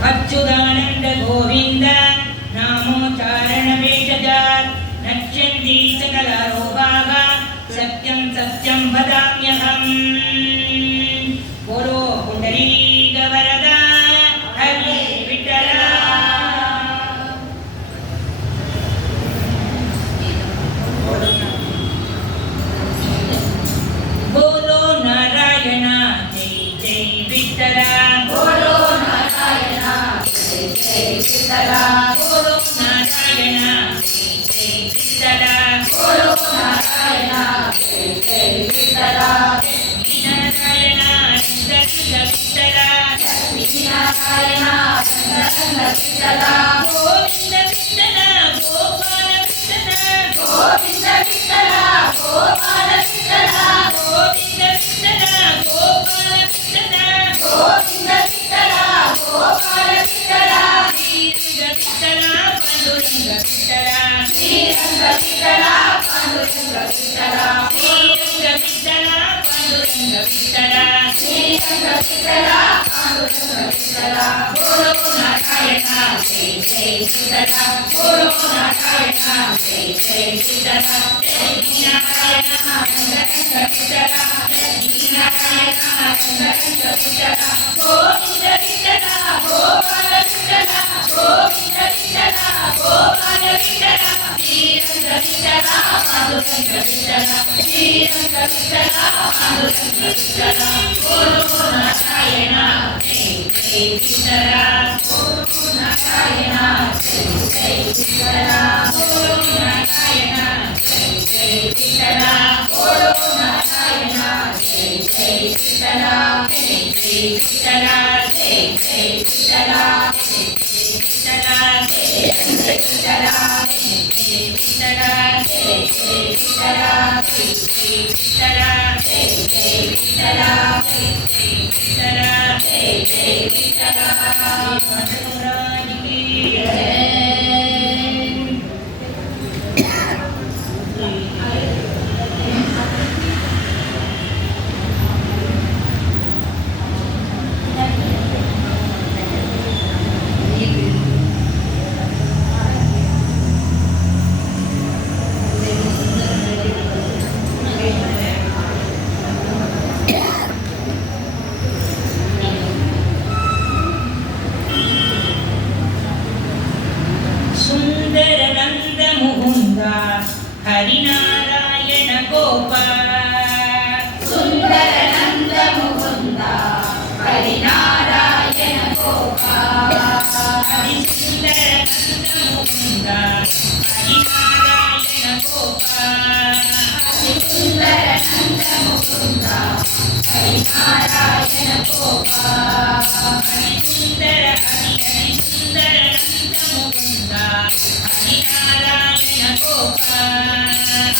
अच्युतानंद गोविंद नामोच्चारण भेषजात् नश्यन्ति सकलारोगाः सत्यं सत्यं वदाम्यहम् बोलो पुंडरीक वरदा हरि विठ्ठला बोलो नारायण जय जय विठ्ठला बोलो नारायण जय विठ्ठला बोलो नारायण जय विठ्ठला बोलो नारायण जय विठ्ठला नारायण जय विठ्ठला नारायण जय विठ्ठला गोविंद विठ्ठला गोपाल विठ्ठला गोविंद विठ्ठला गोपाल विठ्ठला गोविंद विठ्ठला गोपाल विठ्ठला गोविंद विठ्ठला गोपाल विठ्ठला श्रीरंग विठ्ठला पांडुरंग विठ्ठला श्रीरंग विठ्ठला पांडुरंग विठ्ठला श्रीरंग विठ्ठला पांडुरंग विठ्ठला बोलो नारायण जय जय विठ्ठला बोलो नारायण जय जय विठ्ठला जय नारायण रंग विठ्ठला जय नारायण रंग विठ्ठला गोविंद विठ्ठला गोपाल विठ्ठला गोविंद विठ्ठला गोपाल विठ्ठला श्रीरंग विठ्ठला पांडुरंग विठ्ठला श्रीरंग विठ्ठला पांडुरंग विठ्ठला बोलो नारायण जय जय विठ्ठला बोलो नारायण जय जय विठ्ठला बोलो नारायण जय जय विठ्ठला बोलो नारायण जय जय विठ्ठला जय जय विठ्ठला जय जय विठ्ठला जय जय विठ्ठला जय जय विठ्ठला जय जय विठ्ठला जय जय विठ्ठला जय जय विठ्ठला जय जय विठ्ठला जय जय विठ्ठला जय जय विठ्ठला महाराज की जय हरिनारायण गोपाल सुंदर नंद मुकुंदा हरिनारायण गोपाल हरिसुंदर नंद मुकुंदा हरिनारायण गोपाल हरिसुंदर नंद मुकुंदा हरिनारायण गोपाल हरिसुंदर हरिसुंदर नंद मुकुंदा हरिनारायण गोपाल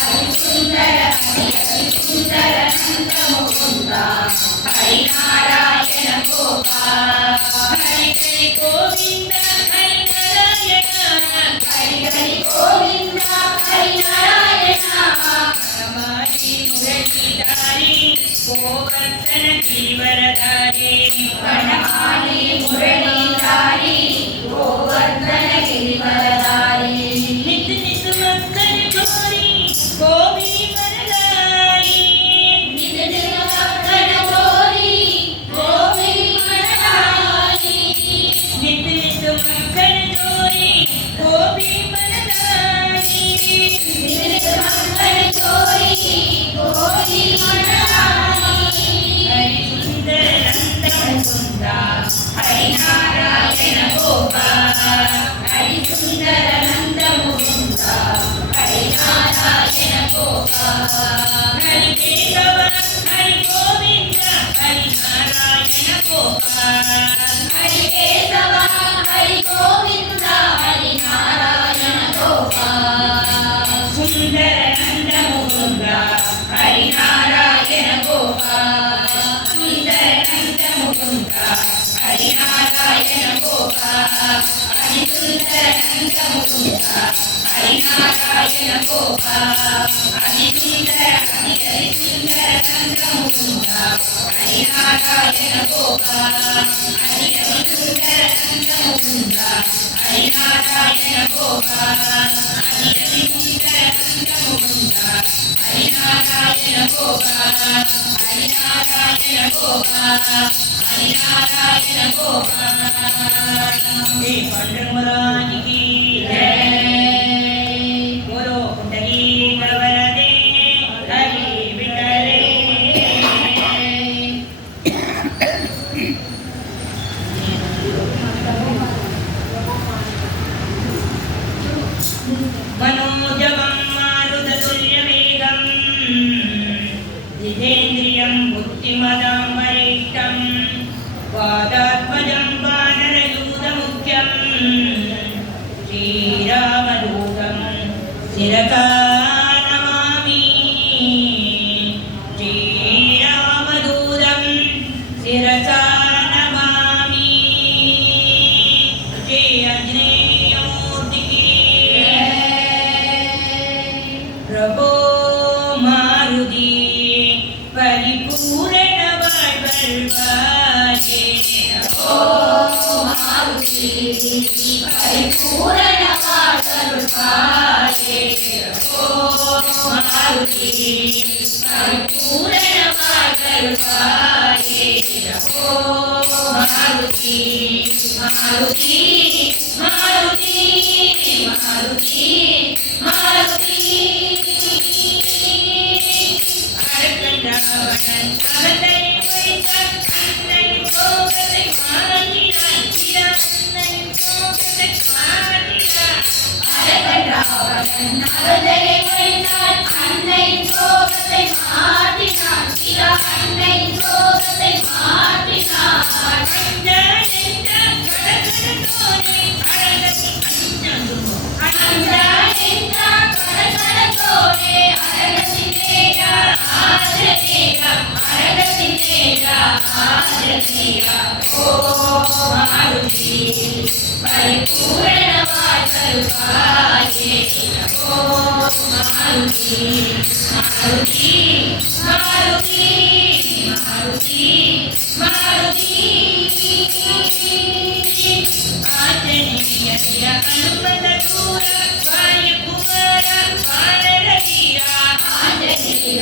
हरिसुंदर हरिसुंदर नंद मुकुंदा हरिनारायण गोपाल हरि हरि गोविंद हरि नारायण हरि हरि गोविंद हरिनारायण हमारी मुरलीधारी गोवर्धन गिरिवरधारी वनमाली मुरलीधारी गोवर्धन गिरिवरधारी नित नित मक्खन चोरी गोवी वरदाई नित नित मक्खन चोरी गोवी वरदाई नित नित मक्खन चोरी गोवी वरदाई नित मक्खन चोरी गोवी वरदाई हरि सुंदर नंद मुकुंदा हरिनारायण गोपाल हरि सुंदर नंद मुकुंदा हरिनारायण गोपाल हरि केशव हरि गोविंद हरि नारायण गोपाल हरि केशव हरि गोविंद हरिनारायण गोपाल सुंदर नंद मुकुंदा हरिनारायण गोपाल सुंदर नंद मुकुंदा हरिनारायण गोपाल हरि सुंदर नंद मुकुंदा हरिनारायण गोपाल हरि सुंदर हरि सुंदर नंद मुकुंदा हरिनारायण गोपाल हरि हरि सुंदर नंद मुकुंदा हरिनारायण गोपाल हरि हरि सुंदर नंद मुकुंदा हरिनारायण गोपाल हरिनारायण गोपाल हरिनारायण गोपाल हे पांडुरंग की जय बोलो कुंडली गणवरदे हरि विठ्ठले मनोजवं मारुततुल्यवेगं जितेन्द्रियं बुद्धिमतां वरिष्ठं वादात्मजं वानरयूथमुख्यं श्रीरामदूतं शिरसा नमामि श्रीरामदूतं शिरसा नमामि श्री आञ्जनेयमूर्ति की प्रभो मारुति परिपूर्ण வாழ்வாயே ओ मारुति परिपूर्ण वासरुपाये ओ मारुति परिपूर्ण वासरुपाये ओ मारुति मारुति मारुति मारुति मारुति அரக்கண்டாவணன் அகத்தை வைத்தான் அன்னை கோபத்தை மாற்றினான் அன்னை கோபத்தை மாற்றினான் அரகண்டாவணன் அகதையை வைத்தான் அன்னை கோபத்தை மாற்றினான் சிவா அன்னை கோபத்தை மாற்றினான் அஞ்சானென்றான் கடகடத்தோனே அழகத்தி அஞ்சாங்குமோ அஞ்சானென்றான் கடகடத்தோனே அரகத்தினேயா ஆதரனேயா அரகத்தினேயா ஆதரனேயா ஓ மாருதி परिपूर्ण वासरुपाये ओ मारुति मारुति मारुति मारुति मारुति आजनीय अनुपत दूर वाय कुमार वानरवीरा आंजनेय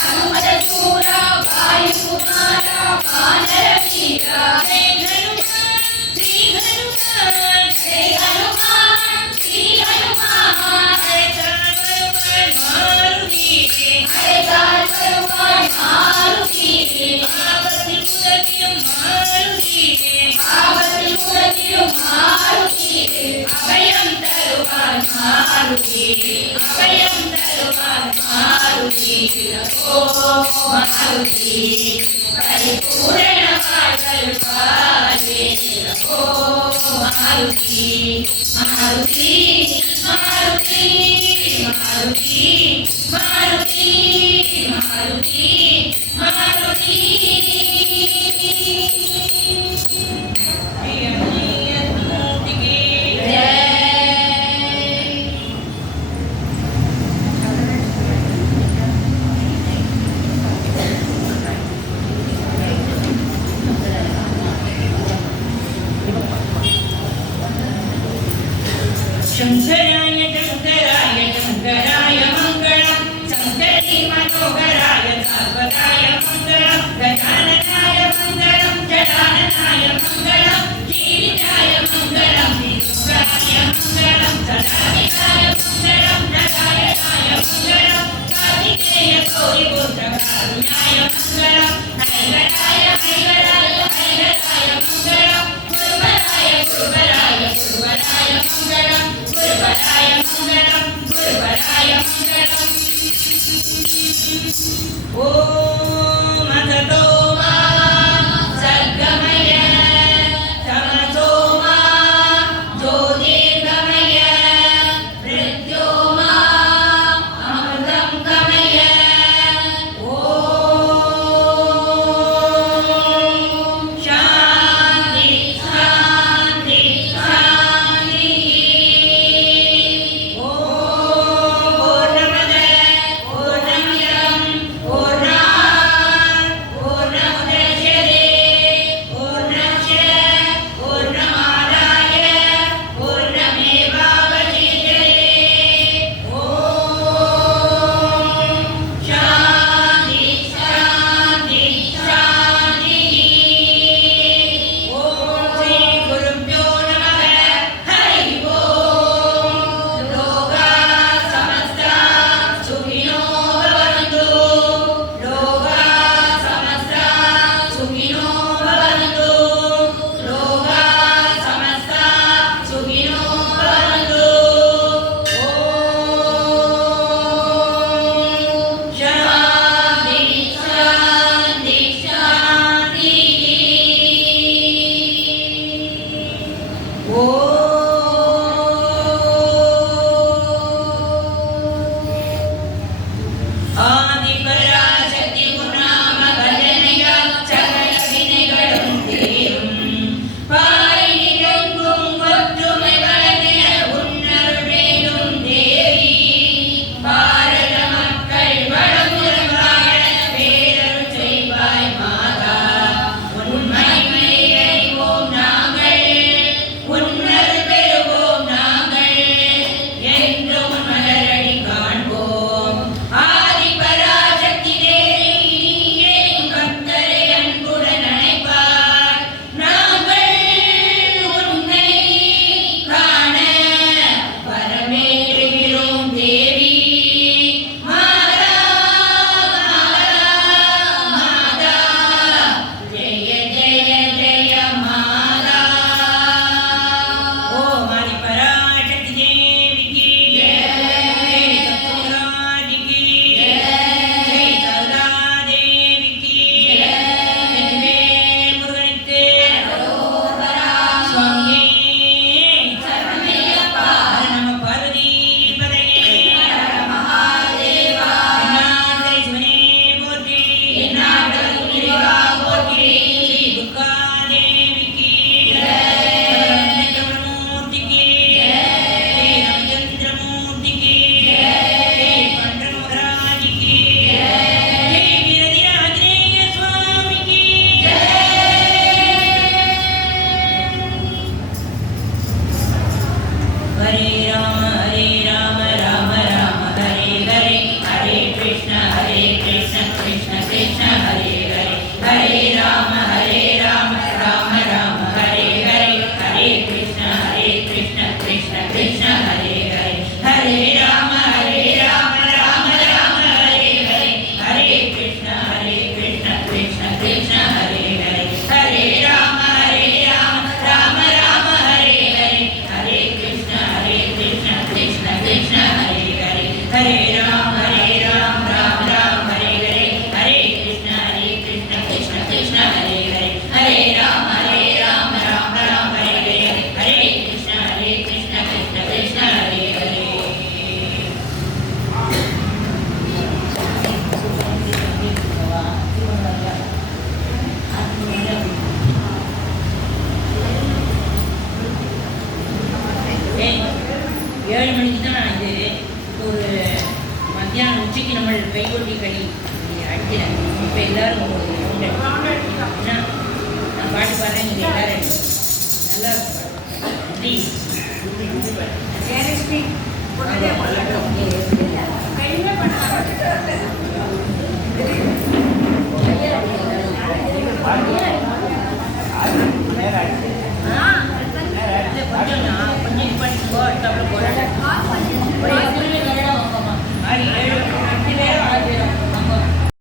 हनुमत शूरा वायु कुमारा वानर वीरा जय हनुमान श्री हनुमान जय हनुमान श्री हनुमान जय हनुमान திருமாருதி அபயம் தருவார் மாருதி அபயம் தருவார் மாருதி ஓ மாருதி பரிபூரண வாழ்தல் பாரே ஓ மாருதி மாருதி மாருதி மாருதி மாருதி மாருதி மாருதி शंकराय शंकराय शंकराय मंगलम शंकरी मनोहराय सर्वदाय मंगलम गजाननाय मंगलम जडाननाय मंगलम कीर्ताय मंगलम विष्णुराय मंगलम सदाशिवाय मंगलम नारायणाय मंगलम कार्तिकेय गौरी बुद्धकारुण्याय मंगलम हैगराय हैगराय हैगराय मंगलम गुरुवराय गुरुवराय गुरुवराय मंगलम गुरुवराय मंगलम गुरुवराय 7 மணிக்கு தான் நான் இது ஒரு மத்தியானம் உச்சிக்கு நம்ம கைகொட்டி களி அடிக்கிறேன். இப்போ எல்லாரும் என்ன நான் பாட்டு பாடுறேன், நீங்கள் எல்லாரும் நல்லா நன்றி. ஜெயலட்சுமி பொண்ணுதே பண்ணட்டும். கையுமே பண்ணாங்க. கொஞ்சம் இது பண்ணிக்கோ, அதுக்கப்புறம் போகிறேன்.